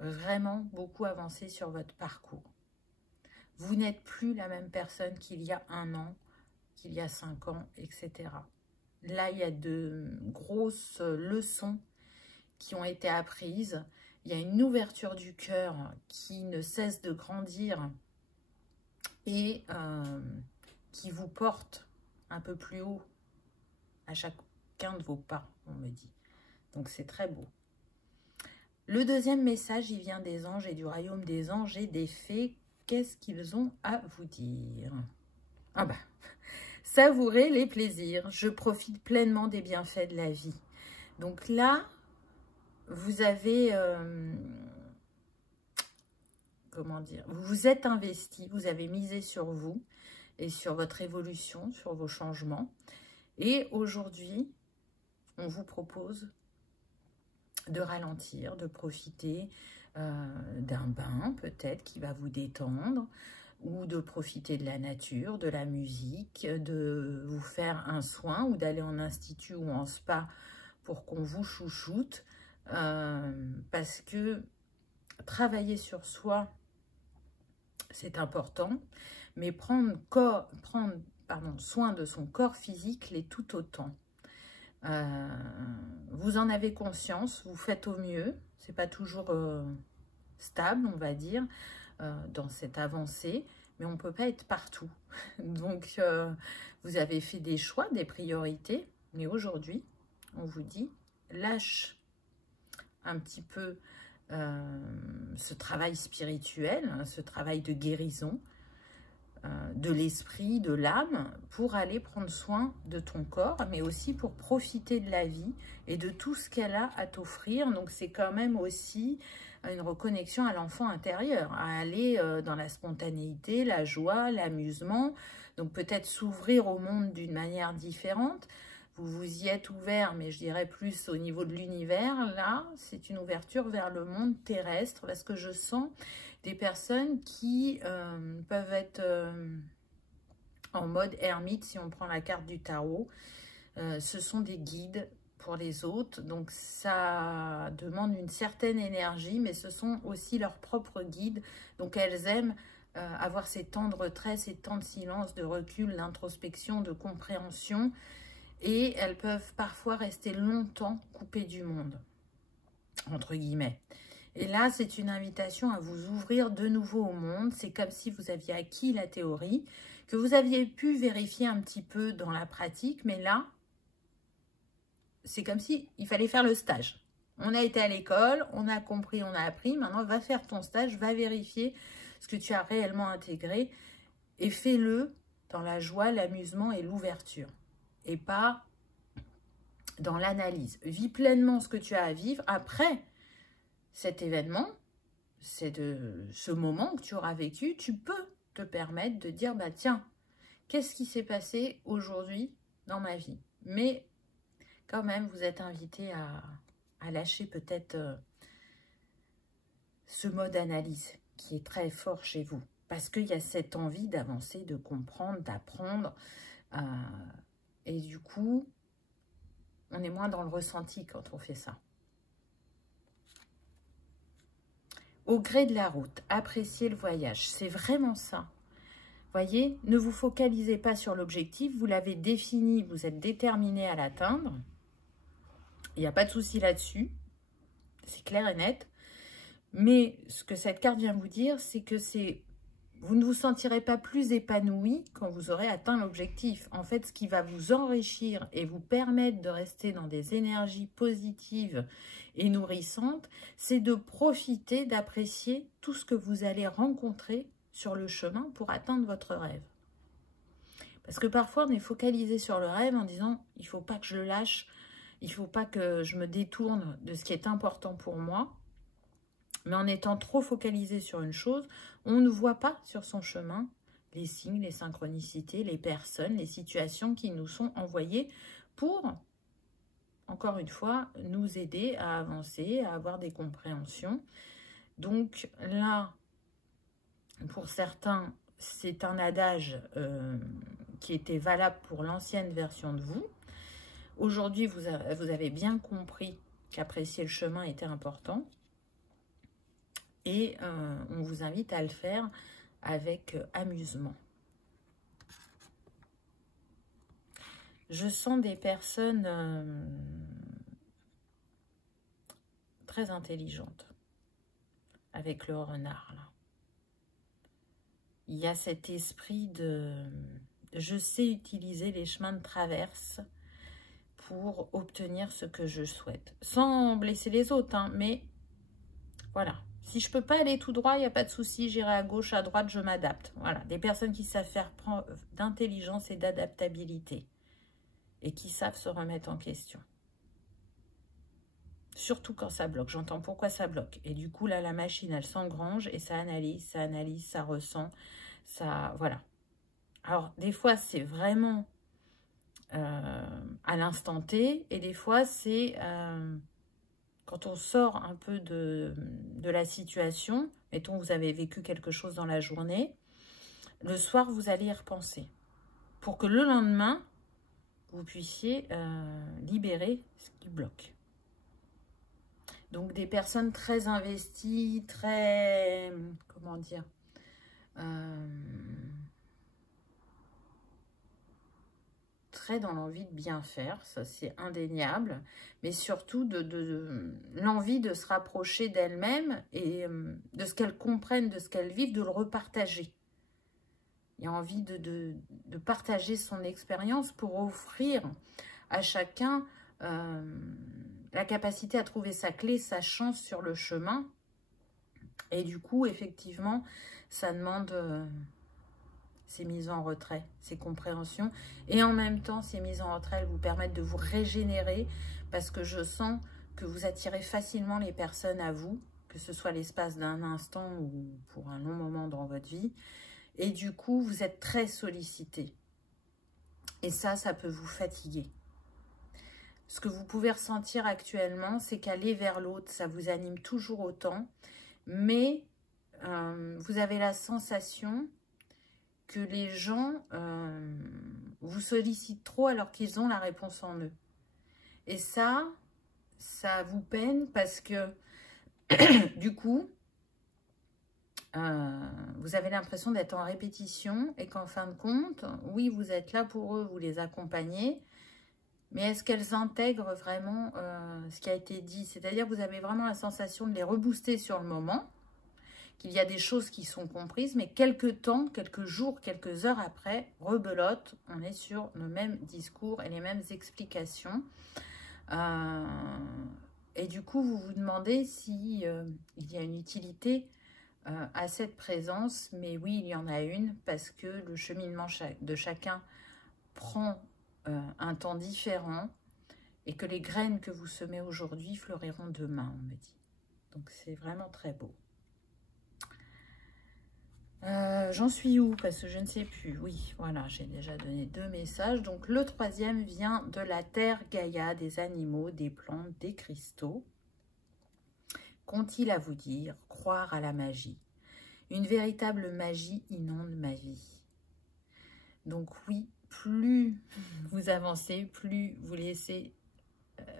vraiment beaucoup avancé sur votre parcours. Vous n'êtes plus la même personne qu'il y a 1 an, qu'il y a 5 ans, etc. Là, il y a de grosses leçons qui ont été apprises. Il y a une ouverture du cœur qui ne cesse de grandir et qui vous porte un peu plus haut à chacun de vos pas, on me dit. Donc, c'est très beau. Le deuxième message, il vient des anges et du royaume des anges et des fées. Qu'est-ce qu'ils ont à vous dire? Ah bah, savourez les plaisirs. Je profite pleinement des bienfaits de la vie. Donc là, vous avez, comment dire, vous vous êtes investi, vous avez misé sur vous et sur votre évolution, sur vos changements. Et aujourd'hui, on vous propose de ralentir, de profiter d'un bain peut-être qui va vous détendre, ou de profiter de la nature, de la musique, de vous faire un soin ou d'aller en institut ou en spa pour qu'on vous chouchoute, parce que travailler sur soi, c'est important, mais prendre soin de son corps physique l'est tout autant. Vous en avez conscience, vous faites au mieux, c'est pas toujours stable, on va dire, dans cette avancée, mais on ne peut pas être partout. Donc, vous avez fait des choix, des priorités, mais aujourd'hui, on vous dit, lâche un petit peu ce travail spirituel, hein, ce travail de guérison, de l'esprit, de l'âme, pour aller prendre soin de ton corps, mais aussi pour profiter de la vie et de tout ce qu'elle a à t'offrir. Donc, c'est quand même aussi une reconnexion à l'enfant intérieur, à aller dans la spontanéité, la joie, l'amusement. Donc, peut-être s'ouvrir au monde d'une manière différente. Vous vous y êtes ouvert, mais je dirais plus au niveau de l'univers. Là, c'est une ouverture vers le monde terrestre, parce que je sens des personnes qui peuvent être en mode ermite, si on prend la carte du tarot. Ce sont des guides, pour les autres. Donc, ça demande une certaine énergie, mais ce sont aussi leurs propres guides. Donc, elles aiment avoir ces temps de retrait, ces temps de silence, de recul, d'introspection, de compréhension. Et elles peuvent parfois rester longtemps coupées du monde, entre guillemets. Et là, c'est une invitation à vous ouvrir de nouveau au monde. C'est comme si vous aviez acquis la théorie, que vous aviez pu vérifier un petit peu dans la pratique, mais là, c'est comme si il fallait faire le stage. On a été à l'école, on a compris, on a appris, maintenant va faire ton stage, va vérifier ce que tu as réellement intégré et fais-le dans la joie, l'amusement et l'ouverture. Et pas dans l'analyse. Vis pleinement ce que tu as à vivre après cet événement, c'est de ce moment que tu auras vécu, tu peux te permettre de dire, bah tiens, qu'est-ce qui s'est passé aujourd'hui dans ma vie? Mais quand même, vous êtes invité à lâcher peut-être ce mode analyse qui est très fort chez vous. Parce qu'il y a cette envie d'avancer, de comprendre, d'apprendre. Et du coup, on est moins dans le ressenti quand on fait ça. Au gré de la route, appréciez le voyage. C'est vraiment ça. Voyez, ne vous focalisez pas sur l'objectif. Vous l'avez défini, vous êtes déterminé à l'atteindre. Il n'y a pas de souci là-dessus. C'est clair et net. Mais ce que cette carte vient vous dire, c'est que vous ne vous sentirez pas plus épanoui quand vous aurez atteint l'objectif. En fait, ce qui va vous enrichir et vous permettre de rester dans des énergies positives et nourrissantes, c'est de profiter, d'apprécier tout ce que vous allez rencontrer sur le chemin pour atteindre votre rêve. Parce que parfois, on est focalisé sur le rêve en disant « il ne faut pas que je le lâche, il ne faut pas que je me détourne de ce qui est important pour moi ». Mais en étant trop focalisé sur une chose, on ne voit pas sur son chemin les signes, les synchronicités, les personnes, les situations qui nous sont envoyées pour, encore une fois, nous aider à avancer, à avoir des compréhensions. Donc là, pour certains, c'est un adage qui était valable pour l'ancienne version de vous. Aujourd'hui, vous avez bien compris qu'apprécier le chemin était important. Et on vous invite à le faire avec amusement. Je sens des personnes très intelligentes avec le renard, là. Il y a cet esprit de je sais utiliser les chemins de traverse pour obtenir ce que je souhaite. Sans blesser les autres, hein, mais voilà. Si je ne peux pas aller tout droit, il n'y a pas de souci, j'irai à gauche, à droite, je m'adapte. Voilà, des personnes qui savent faire preuve d'intelligence et d'adaptabilité et qui savent se remettre en question. Surtout quand ça bloque. J'entends pourquoi ça bloque. Et du coup, là, la machine, elle s'engrange et ça analyse, ça ressent, ça... Voilà. Alors, des fois, c'est vraiment à l'instant T et des fois, c'est... quand on sort un peu de la situation, mettons vous avez vécu quelque chose dans la journée, le soir vous allez y repenser. Pour que le lendemain, vous puissiez libérer ce qui bloque. Donc des personnes très investies, très, comment dire, très dans l'envie de bien faire, ça c'est indéniable, mais surtout de l'envie de se rapprocher d'elle-même et de ce qu'elle comprenne, de ce qu'elle vive, de le repartager. Il y a envie de partager son expérience pour offrir à chacun la capacité à trouver sa clé, sa chance sur le chemin. Et du coup, effectivement, ça demande... ces mises en retrait, ces compréhensions. Et en même temps, ces mises en retrait, elles vous permettent de vous régénérer parce que je sens que vous attirez facilement les personnes à vous, que ce soit l'espace d'un instant ou pour un long moment dans votre vie. Et du coup, vous êtes très sollicité. Et ça peut vous fatiguer. Ce que vous pouvez ressentir actuellement, c'est qu'aller vers l'autre, ça vous anime toujours autant. Mais vous avez la sensation que les gens vous sollicitent trop alors qu'ils ont la réponse en eux. Et ça vous peine parce que, du coup, vous avez l'impression d'être en répétition et qu'en fin de compte, oui, vous êtes là pour eux, vous les accompagnez, mais est-ce qu'elles intègrent vraiment ce qui a été dit? C'est-à-dire que vous avez vraiment la sensation de les rebooster sur le moment, qu'il y a des choses qui sont comprises, mais quelques temps, quelques jours, quelques heures après, rebelote, on est sur le même discours et les mêmes explications. Et du coup, vous vous demandez si il y a une utilité à cette présence, mais oui, il y en a une, parce que le cheminement de chacun prend un temps différent, et que les graines que vous semez aujourd'hui fleuriront demain, on me dit. Donc c'est vraiment très beau. J'en suis où? Parce que je ne sais plus. Oui, voilà, j'ai déjà donné 2 messages. Donc le 3e vient de la terre Gaïa, des animaux, des plantes, des cristaux. Qu'ont-ils à vous dire? Croire à la magie. Une véritable magie inonde ma vie. Donc oui, plus vous avancez, plus vous laissez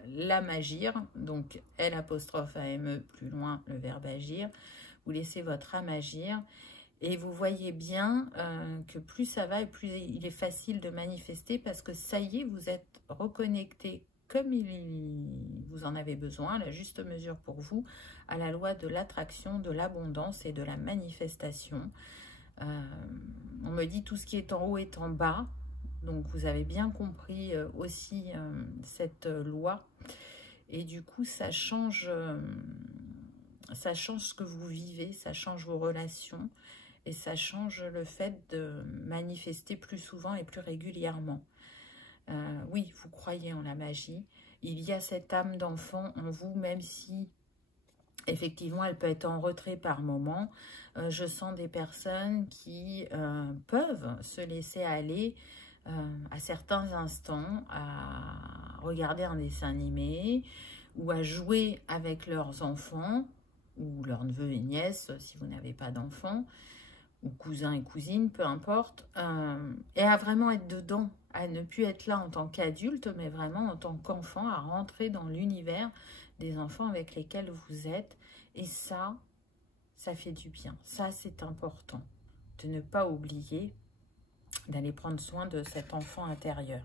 la magir. Donc L''AME, plus loin le verbe agir. Vous laissez votre âme agir. Et vous voyez bien que plus ça va et plus il est facile de manifester parce que ça y est, vous êtes reconnecté comme vous en avez besoin, à la juste mesure pour vous, à la loi de l'attraction, de l'abondance et de la manifestation. On me dit tout ce qui est en haut est en bas. Donc vous avez bien compris aussi cette loi. Et du coup, ça change ce que vous vivez, ça change vos relations. Et ça change le fait de manifester plus souvent et plus régulièrement. Oui, vous croyez en la magie. Il y a cette âme d'enfant en vous, même si effectivement elle peut être en retrait par moment. Je sens des personnes qui peuvent se laisser aller à certains instants à regarder un dessin animé ou à jouer avec leurs enfants ou leurs neveux et nièces si vous n'avez pas d'enfants, ou cousins et cousines, peu importe, et à vraiment être dedans, à ne plus être là en tant qu'adulte, mais vraiment en tant qu'enfant, à rentrer dans l'univers des enfants avec lesquels vous êtes. Et ça fait du bien. Ça, c'est important de ne pas oublier d'aller prendre soin de cet enfant intérieur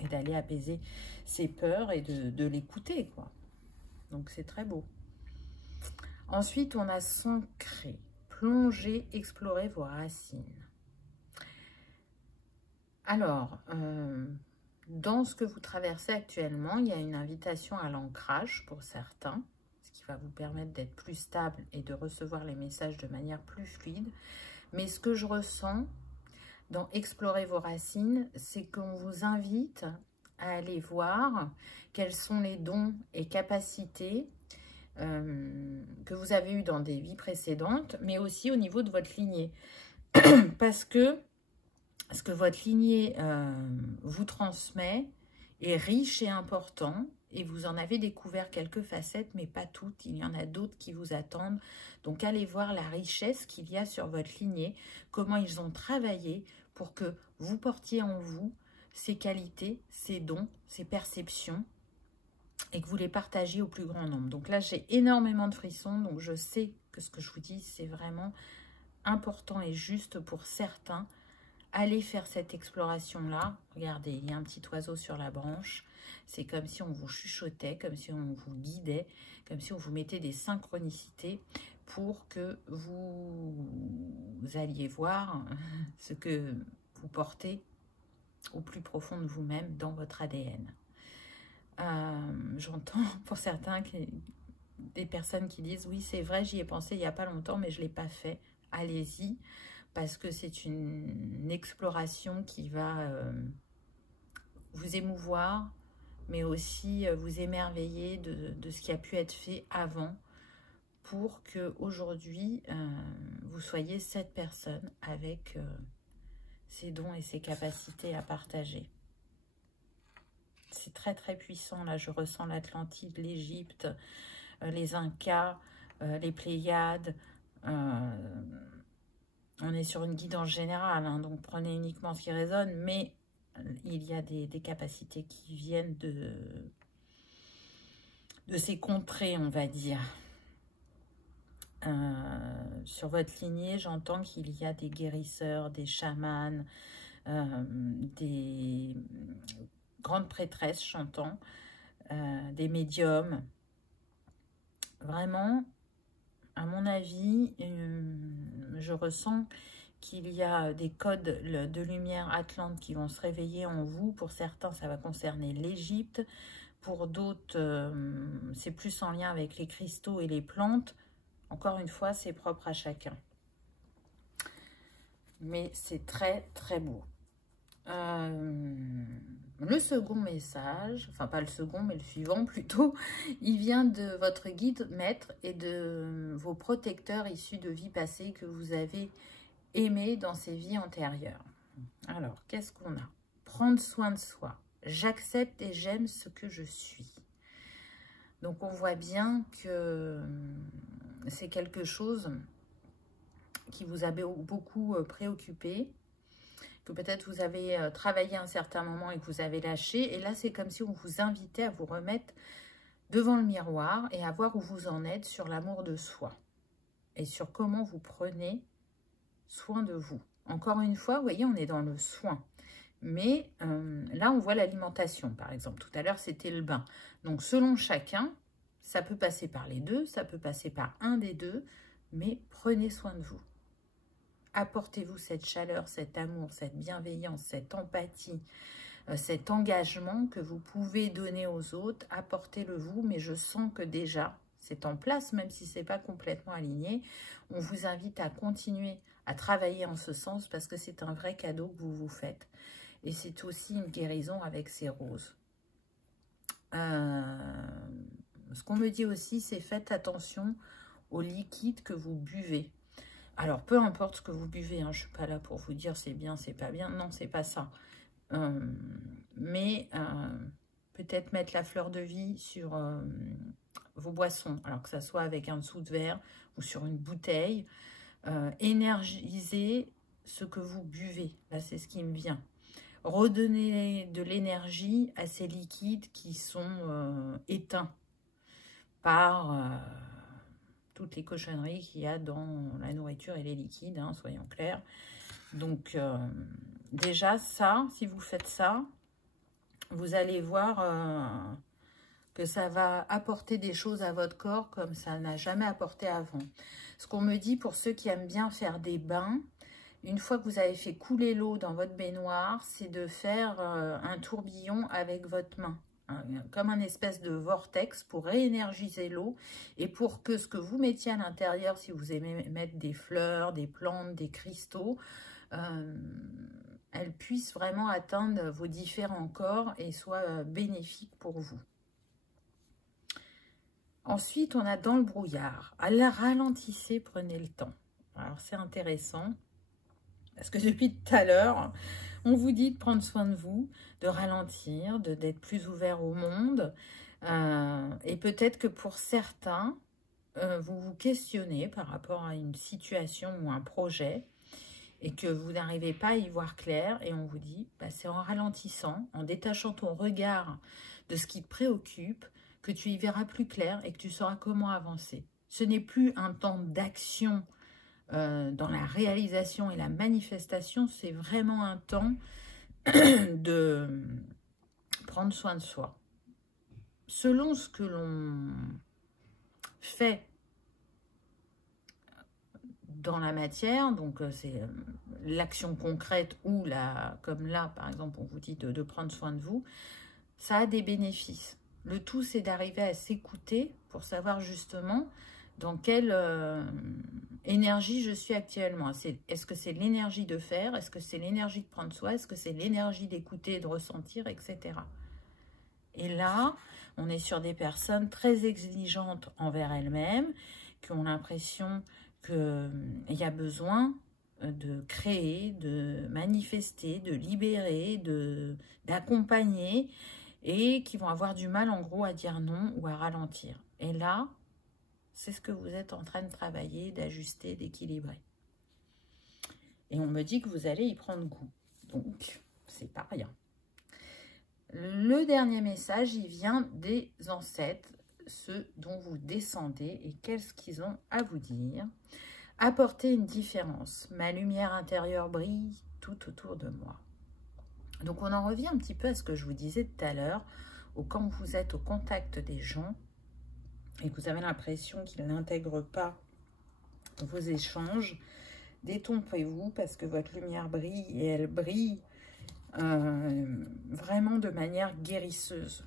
et d'aller apaiser ses peurs et de l'écouter, quoi. Donc, c'est très beau. Ensuite, on a s'ancrer. Plongez, explorez vos racines. Alors, dans ce que vous traversez actuellement, il y a une invitation à l'ancrage pour certains, ce qui va vous permettre d'être plus stable et de recevoir les messages de manière plus fluide. Mais ce que je ressens dans explorer vos racines, c'est qu'on vous invite à aller voir quels sont les dons et capacités que vous avez eu dans des vies précédentes, mais aussi au niveau de votre lignée. Parce que ce que votre lignée vous transmet est riche et important, et vous en avez découvert quelques facettes, mais pas toutes. Il y en a d'autres qui vous attendent. Donc, allez voir la richesse qu'il y a sur votre lignée, comment ils ont travaillé pour que vous portiez en vous ces qualités, ces dons, ces perceptions, et que vous les partagiez au plus grand nombre. Donc là, j'ai énormément de frissons, donc je sais que ce que je vous dis, c'est vraiment important et juste pour certains. Allez faire cette exploration-là. Regardez, il y a un petit oiseau sur la branche. C'est comme si on vous chuchotait, comme si on vous guidait, comme si on vous mettait des synchronicités pour que vous alliez voir ce que vous portez au plus profond de vous-même dans votre ADN. J'entends pour certains des personnes qui disent « Oui, c'est vrai, j'y ai pensé il n'y a pas longtemps, mais je ne l'ai pas fait. » Allez-y, parce que c'est une exploration qui va vous émouvoir, mais aussi vous émerveiller de ce qui a pu être fait avant, pour qu'aujourd'hui, vous soyez cette personne avec ses dons et ses capacités à partager. C'est très très puissant, là je ressens l'Atlantide, l'Égypte, les Incas, les Pléiades. On est sur une guidance générale, hein, donc prenez uniquement ce qui résonne, mais il y a des capacités qui viennent de ces contrées, on va dire. Sur votre lignée, j'entends qu'il y a des guérisseurs, des chamans, des grandes prêtresses, j'entends, des médiums. Vraiment, à mon avis, je ressens qu'il y a des codes de lumière atlante qui vont se réveiller en vous. Pour certains, ça va concerner l'Égypte. Pour d'autres, c'est plus en lien avec les cristaux et les plantes. Encore une fois, c'est propre à chacun. Mais c'est très, très beau. Le second message, enfin pas le second, mais le suivant plutôt, il vient de votre guide maître et de vos protecteurs issus de vies passées que vous avez aimés dans ces vies antérieures. Alors, qu'est-ce qu'on a? Prendre soin de soi. J'accepte et j'aime ce que je suis. Donc, on voit bien que c'est quelque chose qui vous a beaucoup préoccupé, que peut-être vous avez travaillé à un certain moment et que vous avez lâché. Et là, c'est comme si on vous invitait à vous remettre devant le miroir et à voir où vous en êtes sur l'amour de soi et sur comment vous prenez soin de vous. Encore une fois, vous voyez, on est dans le soin. Mais là, on voit l'alimentation, par exemple. Tout à l'heure, c'était le bain. Donc, selon chacun, ça peut passer par les deux, ça peut passer par un des deux, mais prenez soin de vous. Apportez-vous cette chaleur, cet amour, cette bienveillance, cette empathie, cet engagement que vous pouvez donner aux autres. Apportez-le vous, mais je sens que déjà, c'est en place, même si ce n'est pas complètement aligné. On vous invite à continuer à travailler en ce sens parce que c'est un vrai cadeau que vous vous faites. Et c'est aussi une guérison avec ces roses. Ce qu'on me dit aussi, c'est faites attention aux liquides que vous buvez. Alors, peu importe ce que vous buvez, hein, je ne suis pas là pour vous dire c'est bien, c'est pas bien. Non, c'est pas ça. Mais peut-être mettre la fleur de vie sur vos boissons. Alors que ça soit avec un dessous de verre ou sur une bouteille. Énergisez ce que vous buvez. Là, c'est ce qui me vient. Redonnez de l'énergie à ces liquides qui sont éteints par toutes les cochonneries qu'il y a dans la nourriture et les liquides, hein, soyons clairs. Donc, déjà, ça, si vous faites ça, vous allez voir que ça va apporter des choses à votre corps comme ça n'a jamais apporté avant. Ce qu'on me dit pour ceux qui aiment bien faire des bains, une fois que vous avez fait couler l'eau dans votre baignoire, c'est de faire un tourbillon avec votre main. Comme un espèce de vortex pour réénergiser l'eau et pour que ce que vous mettiez à l'intérieur, si vous aimez mettre des fleurs, des plantes, des cristaux, elles puissent vraiment atteindre vos différents corps et soient bénéfiques pour vous. Ensuite, on a dans le brouillard. Ralentissez, prenez le temps. Alors, c'est intéressant parce que depuis tout à l'heure, on vous dit de prendre soin de vous, de ralentir, d'être plus ouvert au monde. Et peut-être que pour certains, vous vous questionnez par rapport à une situation ou un projet et que vous n'arrivez pas à y voir clair. Et on vous dit, bah, c'est en ralentissant, en détachant ton regard de ce qui te préoccupe, que tu y verras plus clair et que tu sauras comment avancer. Ce n'est plus un temps d'action dans la réalisation et la manifestation, c'est vraiment un temps de prendre soin de soi. Selon ce que l'on fait dans la matière, donc c'est l'action concrète ou comme là, par exemple, on vous dit de prendre soin de vous, ça a des bénéfices. Le tout, c'est d'arriver à s'écouter pour savoir justement dans quelle énergie je suis actuellement. Est-ce que c'est l'énergie de faire? Est-ce que c'est l'énergie de prendre soin? Est-ce que c'est l'énergie d'écouter, de ressentir, etc. Et là, on est sur des personnes très exigeantes envers elles-mêmes, qui ont l'impression qu'il y a besoin de créer, de manifester, de libérer, d'accompagner, et qui vont avoir du mal en gros à dire non ou à ralentir. Et là, c'est ce que vous êtes en train de travailler, d'ajuster, d'équilibrer. Et on me dit que vous allez y prendre goût. Donc, c'est pas rien. Le dernier message, il vient des ancêtres, ceux dont vous descendez, et qu'est-ce qu'ils ont à vous dire? Apporter une différence. Ma lumière intérieure brille tout autour de moi. Donc, on en revient un petit peu à ce que je vous disais tout à l'heure, où quand vous êtes au contact des gens et que vous avez l'impression qu'ils n'intègrent pas vos échanges, détrompez-vous parce que votre lumière brille et elle brille vraiment de manière guérisseuse.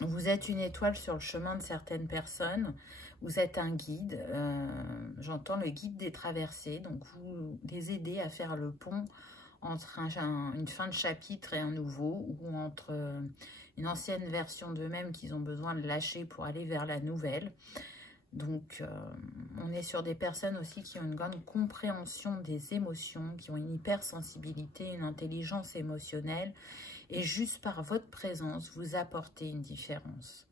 Vous êtes une étoile sur le chemin de certaines personnes. Vous êtes un guide. J'entends le guide des traversées. Donc, vous les aidez à faire le pont entre une fin de chapitre et un nouveau, ou entre une ancienne version d'eux-mêmes qu'ils ont besoin de lâcher pour aller vers la nouvelle. Donc, on est sur des personnes aussi qui ont une grande compréhension des émotions, qui ont une hypersensibilité, une intelligence émotionnelle. Et juste par votre présence, vous apportez une différence.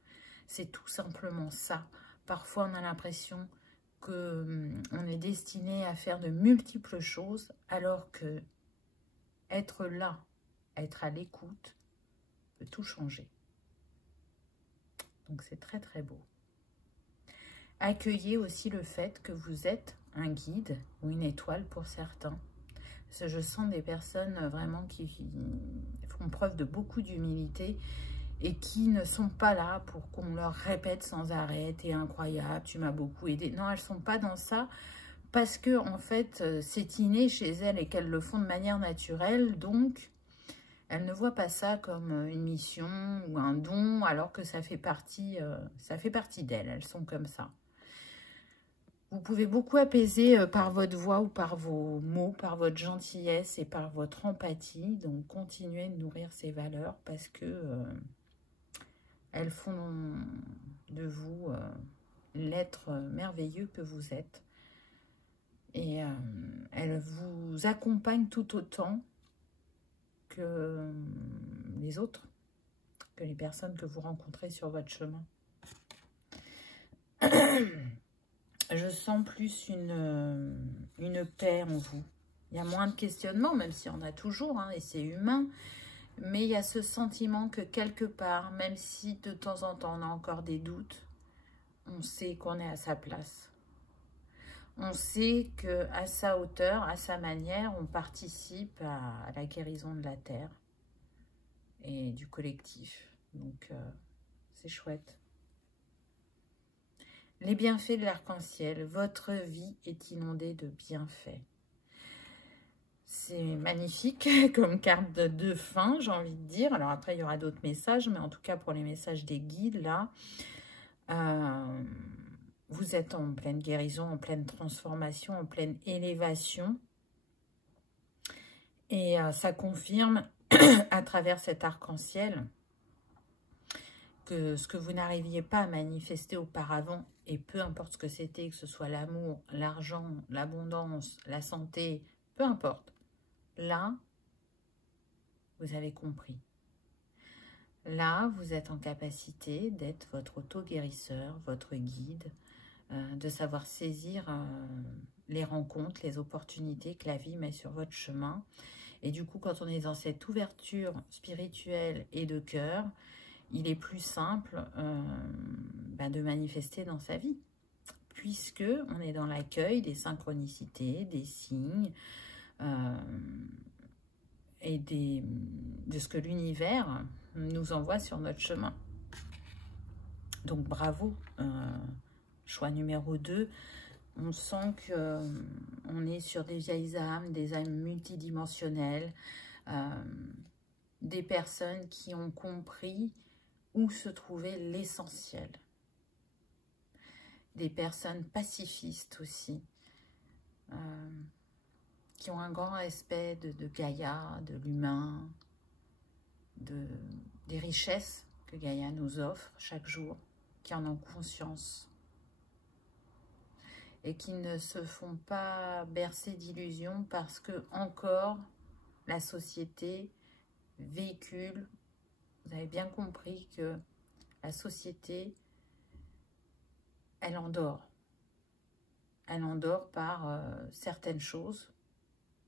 C'est tout simplement ça. Parfois, on a l'impression qu'on est destiné à faire de multiples choses, alors que être là, être à l'écoute, peut tout changer. Donc, c'est très, très beau. Accueillez aussi le fait que vous êtes un guide ou une étoile pour certains. Parce que je sens des personnes vraiment qui font preuve de beaucoup d'humilité et qui ne sont pas là pour qu'on leur répète sans arrêt « t'es incroyable, tu m'as beaucoup aidé ». Non, elles ne sont pas dans ça parce que en fait, c'est inné chez elles et qu'elles le font de manière naturelle. Donc, elles ne voient pas ça comme une mission ou un don alors que ça fait partie d'elles. Elles sont comme ça. Vous pouvez beaucoup apaiser par votre voix ou par vos mots, par votre gentillesse et par votre empathie. Donc, continuez de nourrir ces valeurs parce que elles font de vous l'être merveilleux que vous êtes. Et elles vous accompagnent tout autant que les autres, que les personnes que vous rencontrez sur votre chemin. Je sens plus une paix en vous. Il y a moins de questionnements, même s'il y en a toujours, hein, et c'est humain. Mais il y a ce sentiment que quelque part, même si de temps en temps on a encore des doutes, on sait qu'on est à sa place. On sait qu'à sa hauteur, à sa manière, on participe à la guérison de la Terre et du collectif. Donc, c'est chouette. Les bienfaits de l'arc-en-ciel. Votre vie est inondée de bienfaits. C'est magnifique comme carte de fin, j'ai envie de dire. Alors après, il y aura d'autres messages, mais en tout cas, pour les messages des guides, là, vous êtes en pleine guérison, en pleine transformation, en pleine élévation. Et ça confirme, à travers cet arc-en-ciel, que ce que vous n'arriviez pas à manifester auparavant, et peu importe ce que c'était, que ce soit l'amour, l'argent, l'abondance, la santé, peu importe. Là, vous avez compris. Là, vous êtes en capacité d'être votre auto-guérisseur, votre guide, de savoir saisir les rencontres, les opportunités que la vie met sur votre chemin. Et du coup, quand on est dans cette ouverture spirituelle et de cœur, il est plus simple de manifester dans sa vie, puisque on est dans l'accueil des synchronicités, des signes et de ce que l'univers nous envoie sur notre chemin. Donc bravo, choix numéro 2. On sent qu'on est sur des âmes multidimensionnelles, des personnes qui ont compris où se trouvait l'essentiel. Des personnes pacifistes aussi, qui ont un grand respect de Gaïa, de l'humain, des richesses que Gaïa nous offre chaque jour, qui en ont conscience et qui ne se font pas bercer d'illusions parce que encore la société véhicule. Vous avez bien compris que la société, elle endort. Elle endort par certaines choses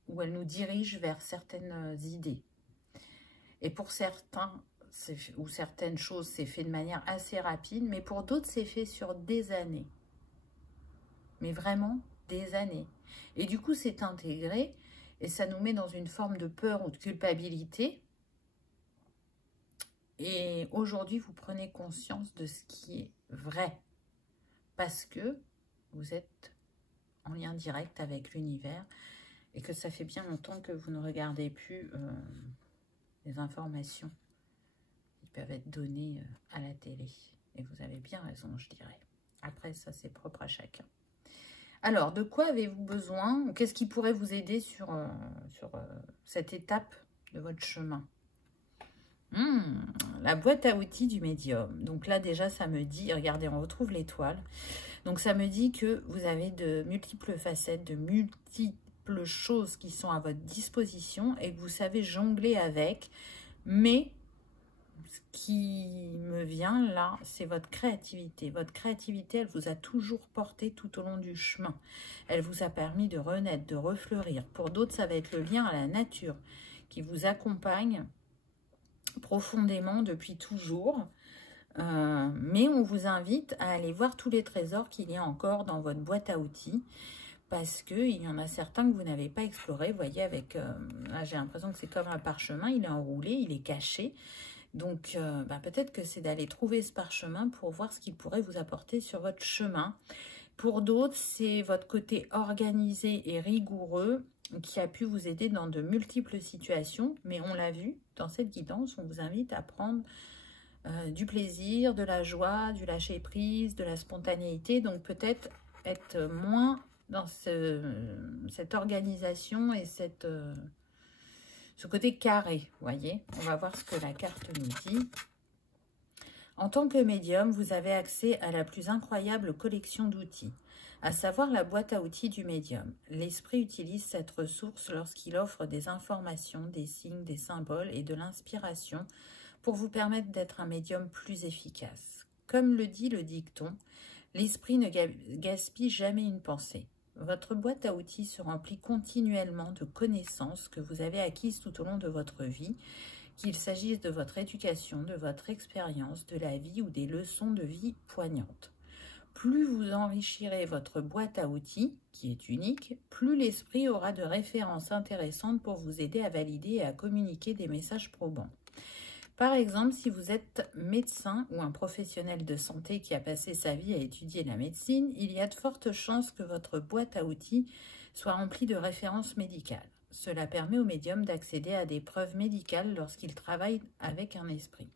ou elle nous dirige vers certaines idées. Et pour certains, ou certaines choses, c'est fait de manière assez rapide, mais pour d'autres, c'est fait sur des années. Mais vraiment, des années. Et du coup, c'est intégré, et ça nous met dans une forme de peur ou de culpabilité. Et aujourd'hui, vous prenez conscience de ce qui est vrai, parce que vous êtes en lien direct avec l'univers, et que ça fait bien longtemps que vous ne regardez plus les informations qui peuvent être données à la télé. Et vous avez bien raison, je dirais. Après, ça, c'est propre à chacun. Alors, de quoi avez-vous besoin? Qu'est-ce qui pourrait vous aider sur cette étape de votre chemin? La boîte à outils du médium. Donc là, déjà, ça me dit, regardez, on retrouve l'étoile. Donc, ça me dit que vous avez de multiples facettes, de multiples choses qui sont à votre disposition et que vous savez jongler avec. Mais ce qui me vient là, c'est votre créativité. Votre créativité, elle vous a toujours porté tout au long du chemin. Elle vous a permis de renaître, de refleurir. Pour d'autres, ça va être le lien à la nature qui vous accompagne profondément depuis toujours. Mais on vous invite à aller voir tous les trésors qu'il y a encore dans votre boîte à outils, parce qu'il y en a certains que vous n'avez pas explorés. Vous voyez, avec là, j'ai l'impression que c'est comme un parchemin, il est enroulé, il est caché. Donc, peut-être que c'est d'aller trouver ce parchemin pour voir ce qu'il pourrait vous apporter sur votre chemin. Pour d'autres, c'est votre côté organisé et rigoureux qui a pu vous aider dans de multiples situations. Mais on l'a vu, dans cette guidance, on vous invite à prendre du plaisir, de la joie, du lâcher-prise, de la spontanéité. Donc, peut-être être moins dans cette organisation et ce côté carré, vous voyez. On va voir ce que la carte nous dit. En tant que médium, vous avez accès à la plus incroyable collection d'outils, à savoir la boîte à outils du médium. L'esprit utilise cette ressource lorsqu'il offre des informations, des signes, des symboles et de l'inspiration pour vous permettre d'être un médium plus efficace. Comme le dit le dicton, l'esprit ne gaspille jamais une pensée. Votre boîte à outils se remplit continuellement de connaissances que vous avez acquises tout au long de votre vie, qu'il s'agisse de votre éducation, de votre expérience, de la vie ou des leçons de vie poignantes. Plus vous enrichirez votre boîte à outils, qui est unique, plus l'esprit aura de références intéressantes pour vous aider à valider et à communiquer des messages probants. Par exemple, si vous êtes médecin ou un professionnel de santé qui a passé sa vie à étudier la médecine, il y a de fortes chances que votre boîte à outils soit remplie de références médicales. Cela permet au médium d'accéder à des preuves médicales lorsqu'il travaille avec un esprit.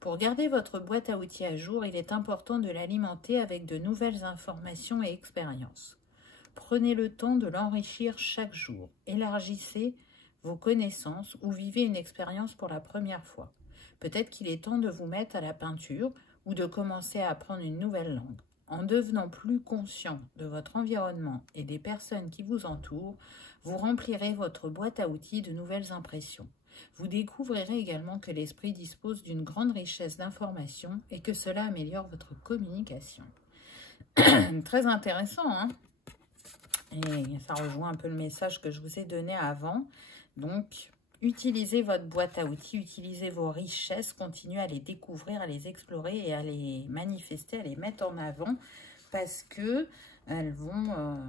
Pour garder votre boîte à outils à jour, il est important de l'alimenter avec de nouvelles informations et expériences. Prenez le temps de l'enrichir chaque jour. Élargissez vos connaissances ou vivez une expérience pour la première fois. Peut-être qu'il est temps de vous mettre à la peinture ou de commencer à apprendre une nouvelle langue. En devenant plus conscient de votre environnement et des personnes qui vous entourent, vous remplirez votre boîte à outils de nouvelles impressions. Vous découvrirez également que l'esprit dispose d'une grande richesse d'informations et que cela améliore votre communication. Très intéressant, hein? Et ça rejoint un peu le message que je vous ai donné avant. Donc, utilisez votre boîte à outils, utilisez vos richesses, continuez à les découvrir, à les explorer et à les manifester, à les mettre en avant parce que elles vont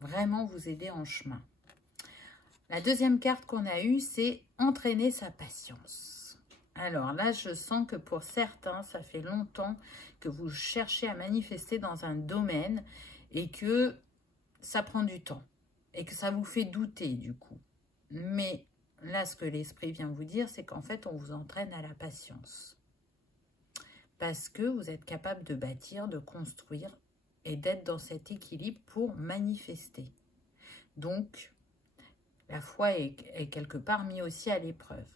vraiment vous aider en chemin. La deuxième carte qu'on a eue, c'est entraîner sa patience. Alors là, je sens que pour certains, ça fait longtemps que vous cherchez à manifester dans un domaine et que ça prend du temps et que ça vous fait douter du coup. Mais là, ce que l'esprit vient vous dire, c'est qu'en fait, on vous entraîne à la patience. Parce que vous êtes capable de bâtir, de construire et d'être dans cet équilibre pour manifester. Donc, la foi est quelque part mise aussi à l'épreuve.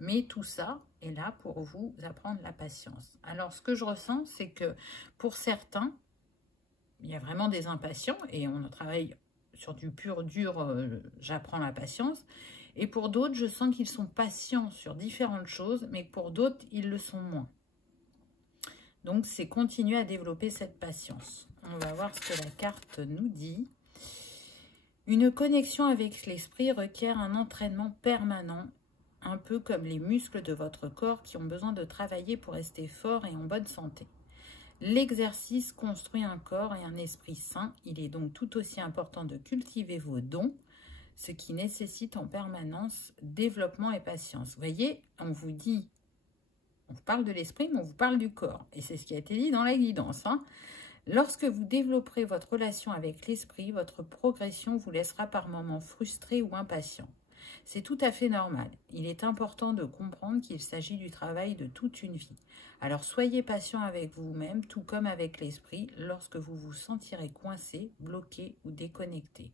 Mais tout ça est là pour vous apprendre la patience. Alors, ce que je ressens, c'est que pour certains, il y a vraiment des impatients et on travaille sur du pur dur, j'apprends la patience. Et pour d'autres, je sens qu'ils sont patients sur différentes choses, mais pour d'autres, ils le sont moins. Donc, c'est continuer à développer cette patience. On va voir ce que la carte nous dit. Une connexion avec l'esprit requiert un entraînement permanent un peu comme les muscles de votre corps qui ont besoin de travailler pour rester forts et en bonne santé. L'exercice construit un corps et un esprit sain. Il est donc tout aussi important de cultiver vos dons, ce qui nécessite en permanence développement et patience. Vous voyez, on vous dit, on vous parle de l'esprit, mais on vous parle du corps. Et c'est ce qui a été dit dans la guidance. Lorsque vous développerez votre relation avec l'esprit, votre progression vous laissera par moments frustré ou impatient. C'est tout à fait normal. Il est important de comprendre qu'il s'agit du travail de toute une vie. Alors soyez patient avec vous-même, tout comme avec l'esprit, lorsque vous vous sentirez coincé, bloqué ou déconnecté.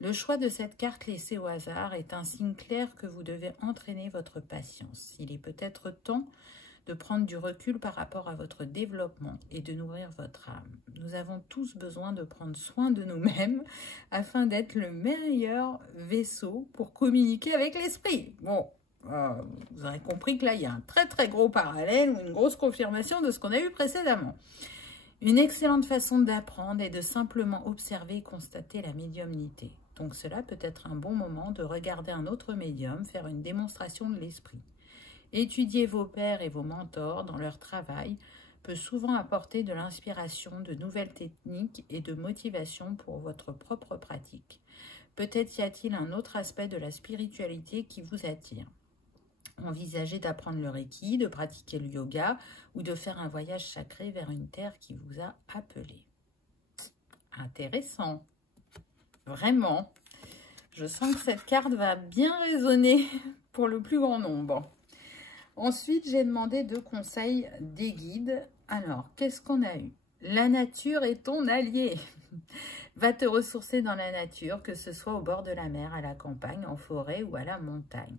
Le choix de cette carte laissée au hasard est un signe clair que vous devez entraîner votre patience. Il est peut-être temps de prendre du recul par rapport à votre développement et de nourrir votre âme. Nous avons tous besoin de prendre soin de nous-mêmes afin d'être le meilleur vaisseau pour communiquer avec l'esprit. Bon, vous aurez compris que là, il y a un très très gros parallèle ou une grosse confirmation de ce qu'on a eu précédemment. Une excellente façon d'apprendre est de simplement observer et constater la médiumnité. Donc cela peut être un bon moment de regarder un autre médium faire une démonstration de l'esprit. Étudier vos pairs et vos mentors dans leur travail peut souvent apporter de l'inspiration, de nouvelles techniques et de motivation pour votre propre pratique. Peut-être y a-t-il un autre aspect de la spiritualité qui vous attire. Envisagez d'apprendre le Reiki, de pratiquer le yoga ou de faire un voyage sacré vers une terre qui vous a appelé. Intéressant. Vraiment. Je sens que cette carte va bien résonner pour le plus grand nombre. Ensuite, j'ai demandé 2 conseils des guides. Alors, qu'est-ce qu'on a eu? La nature est ton allié. Va te ressourcer dans la nature, que ce soit au bord de la mer, à la campagne, en forêt ou à la montagne.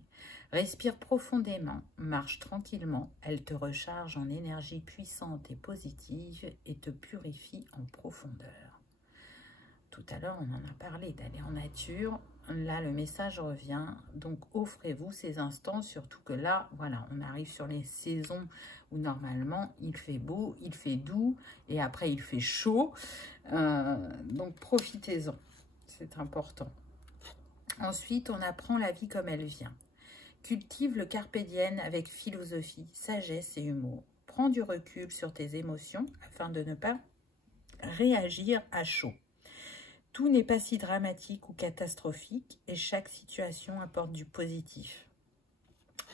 Respire profondément, marche tranquillement. Elle te recharge en énergie puissante et positive et te purifie en profondeur. Tout à l'heure, on en a parlé d'aller en nature. Là, le message revient. Donc, offrez-vous ces instants, surtout que là, voilà, on arrive sur les saisons où normalement, il fait beau, il fait doux et après, il fait chaud. Donc, profitez-en. C'est important. Ensuite, on apprend la vie comme elle vient. Cultive le carpe diem avec philosophie, sagesse et humour. Prends du recul sur tes émotions afin de ne pas réagir à chaud. Tout n'est pas si dramatique ou catastrophique et chaque situation apporte du positif.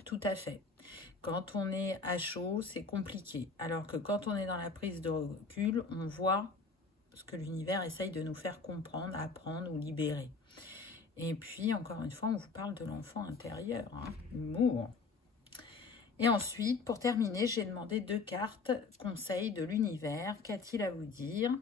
Tout à fait. Quand on est à chaud, c'est compliqué. Alors que quand on est dans la prise de recul, on voit ce que l'univers essaye de nous faire comprendre, apprendre ou libérer. Et puis, encore une fois, on vous parle de l'enfant intérieur, l'humour. Et ensuite, pour terminer, j'ai demandé 2 cartes, conseils de l'univers. Qu'a-t-il à vous dire ?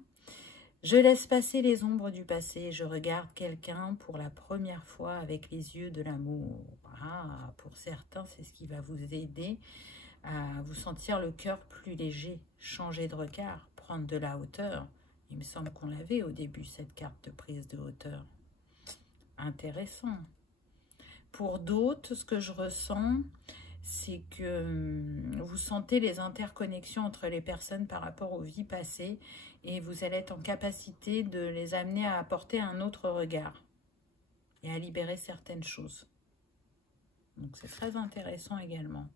Je laisse passer les ombres du passé, je regarde quelqu'un pour la première fois avec les yeux de l'amour. Ah, pour certains, c'est ce qui va vous aider à vous sentir le cœur plus léger, changer de regard, prendre de la hauteur. Il me semble qu'on l'avait au début, cette carte de prise de hauteur. Intéressant. Pour d'autres, ce que je ressens, c'est que vous sentez les interconnexions entre les personnes par rapport aux vies passées et vous allez être en capacité de les amener à apporter un autre regard et à libérer certaines choses. Donc, c'est très intéressant également.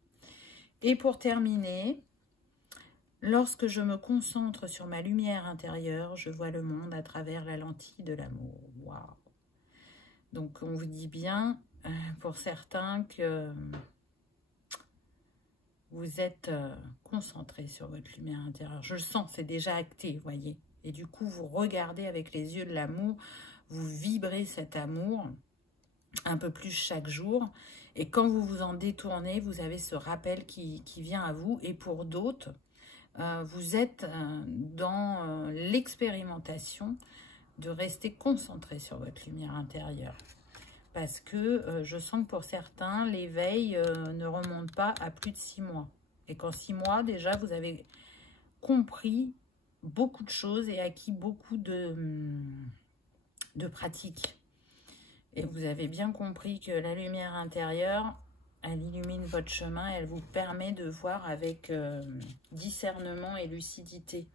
Et pour terminer, lorsque je me concentre sur ma lumière intérieure, je vois le monde à travers la lentille de l'amour. Waouh! Donc, on vous dit bien, pour certains, que vous êtes concentré sur votre lumière intérieure. Je le sens, c'est déjà acté, vous voyez. Et du coup, vous regardez avec les yeux de l'amour, vous vibrez cet amour un peu plus chaque jour. Et quand vous vous en détournez, vous avez ce rappel qui vient à vous. Et pour d'autres, vous êtes dans l'expérimentation de rester concentré sur votre lumière intérieure. Parce que je sens que pour certains, l'éveil ne remonte pas à plus de 6 mois. Et qu'en 6 mois, déjà, vous avez compris beaucoup de choses et acquis beaucoup de pratiques. Et vous avez bien compris que la lumière intérieure, elle illumine votre chemin, elle vous permet de voir avec discernement et lucidité.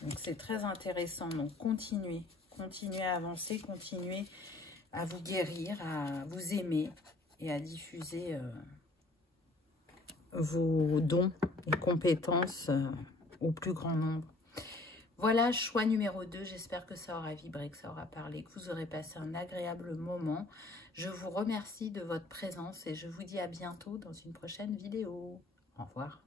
Donc, c'est très intéressant. Donc, continuez à avancer, continuez à vous guérir, à vous aimer. et à diffuser vos dons et compétences au plus grand nombre. Voilà, choix numéro 2. J'espère que ça aura vibré, que ça aura parlé, que vous aurez passé un agréable moment. Je vous remercie de votre présence et je vous dis à bientôt dans une prochaine vidéo. Au revoir.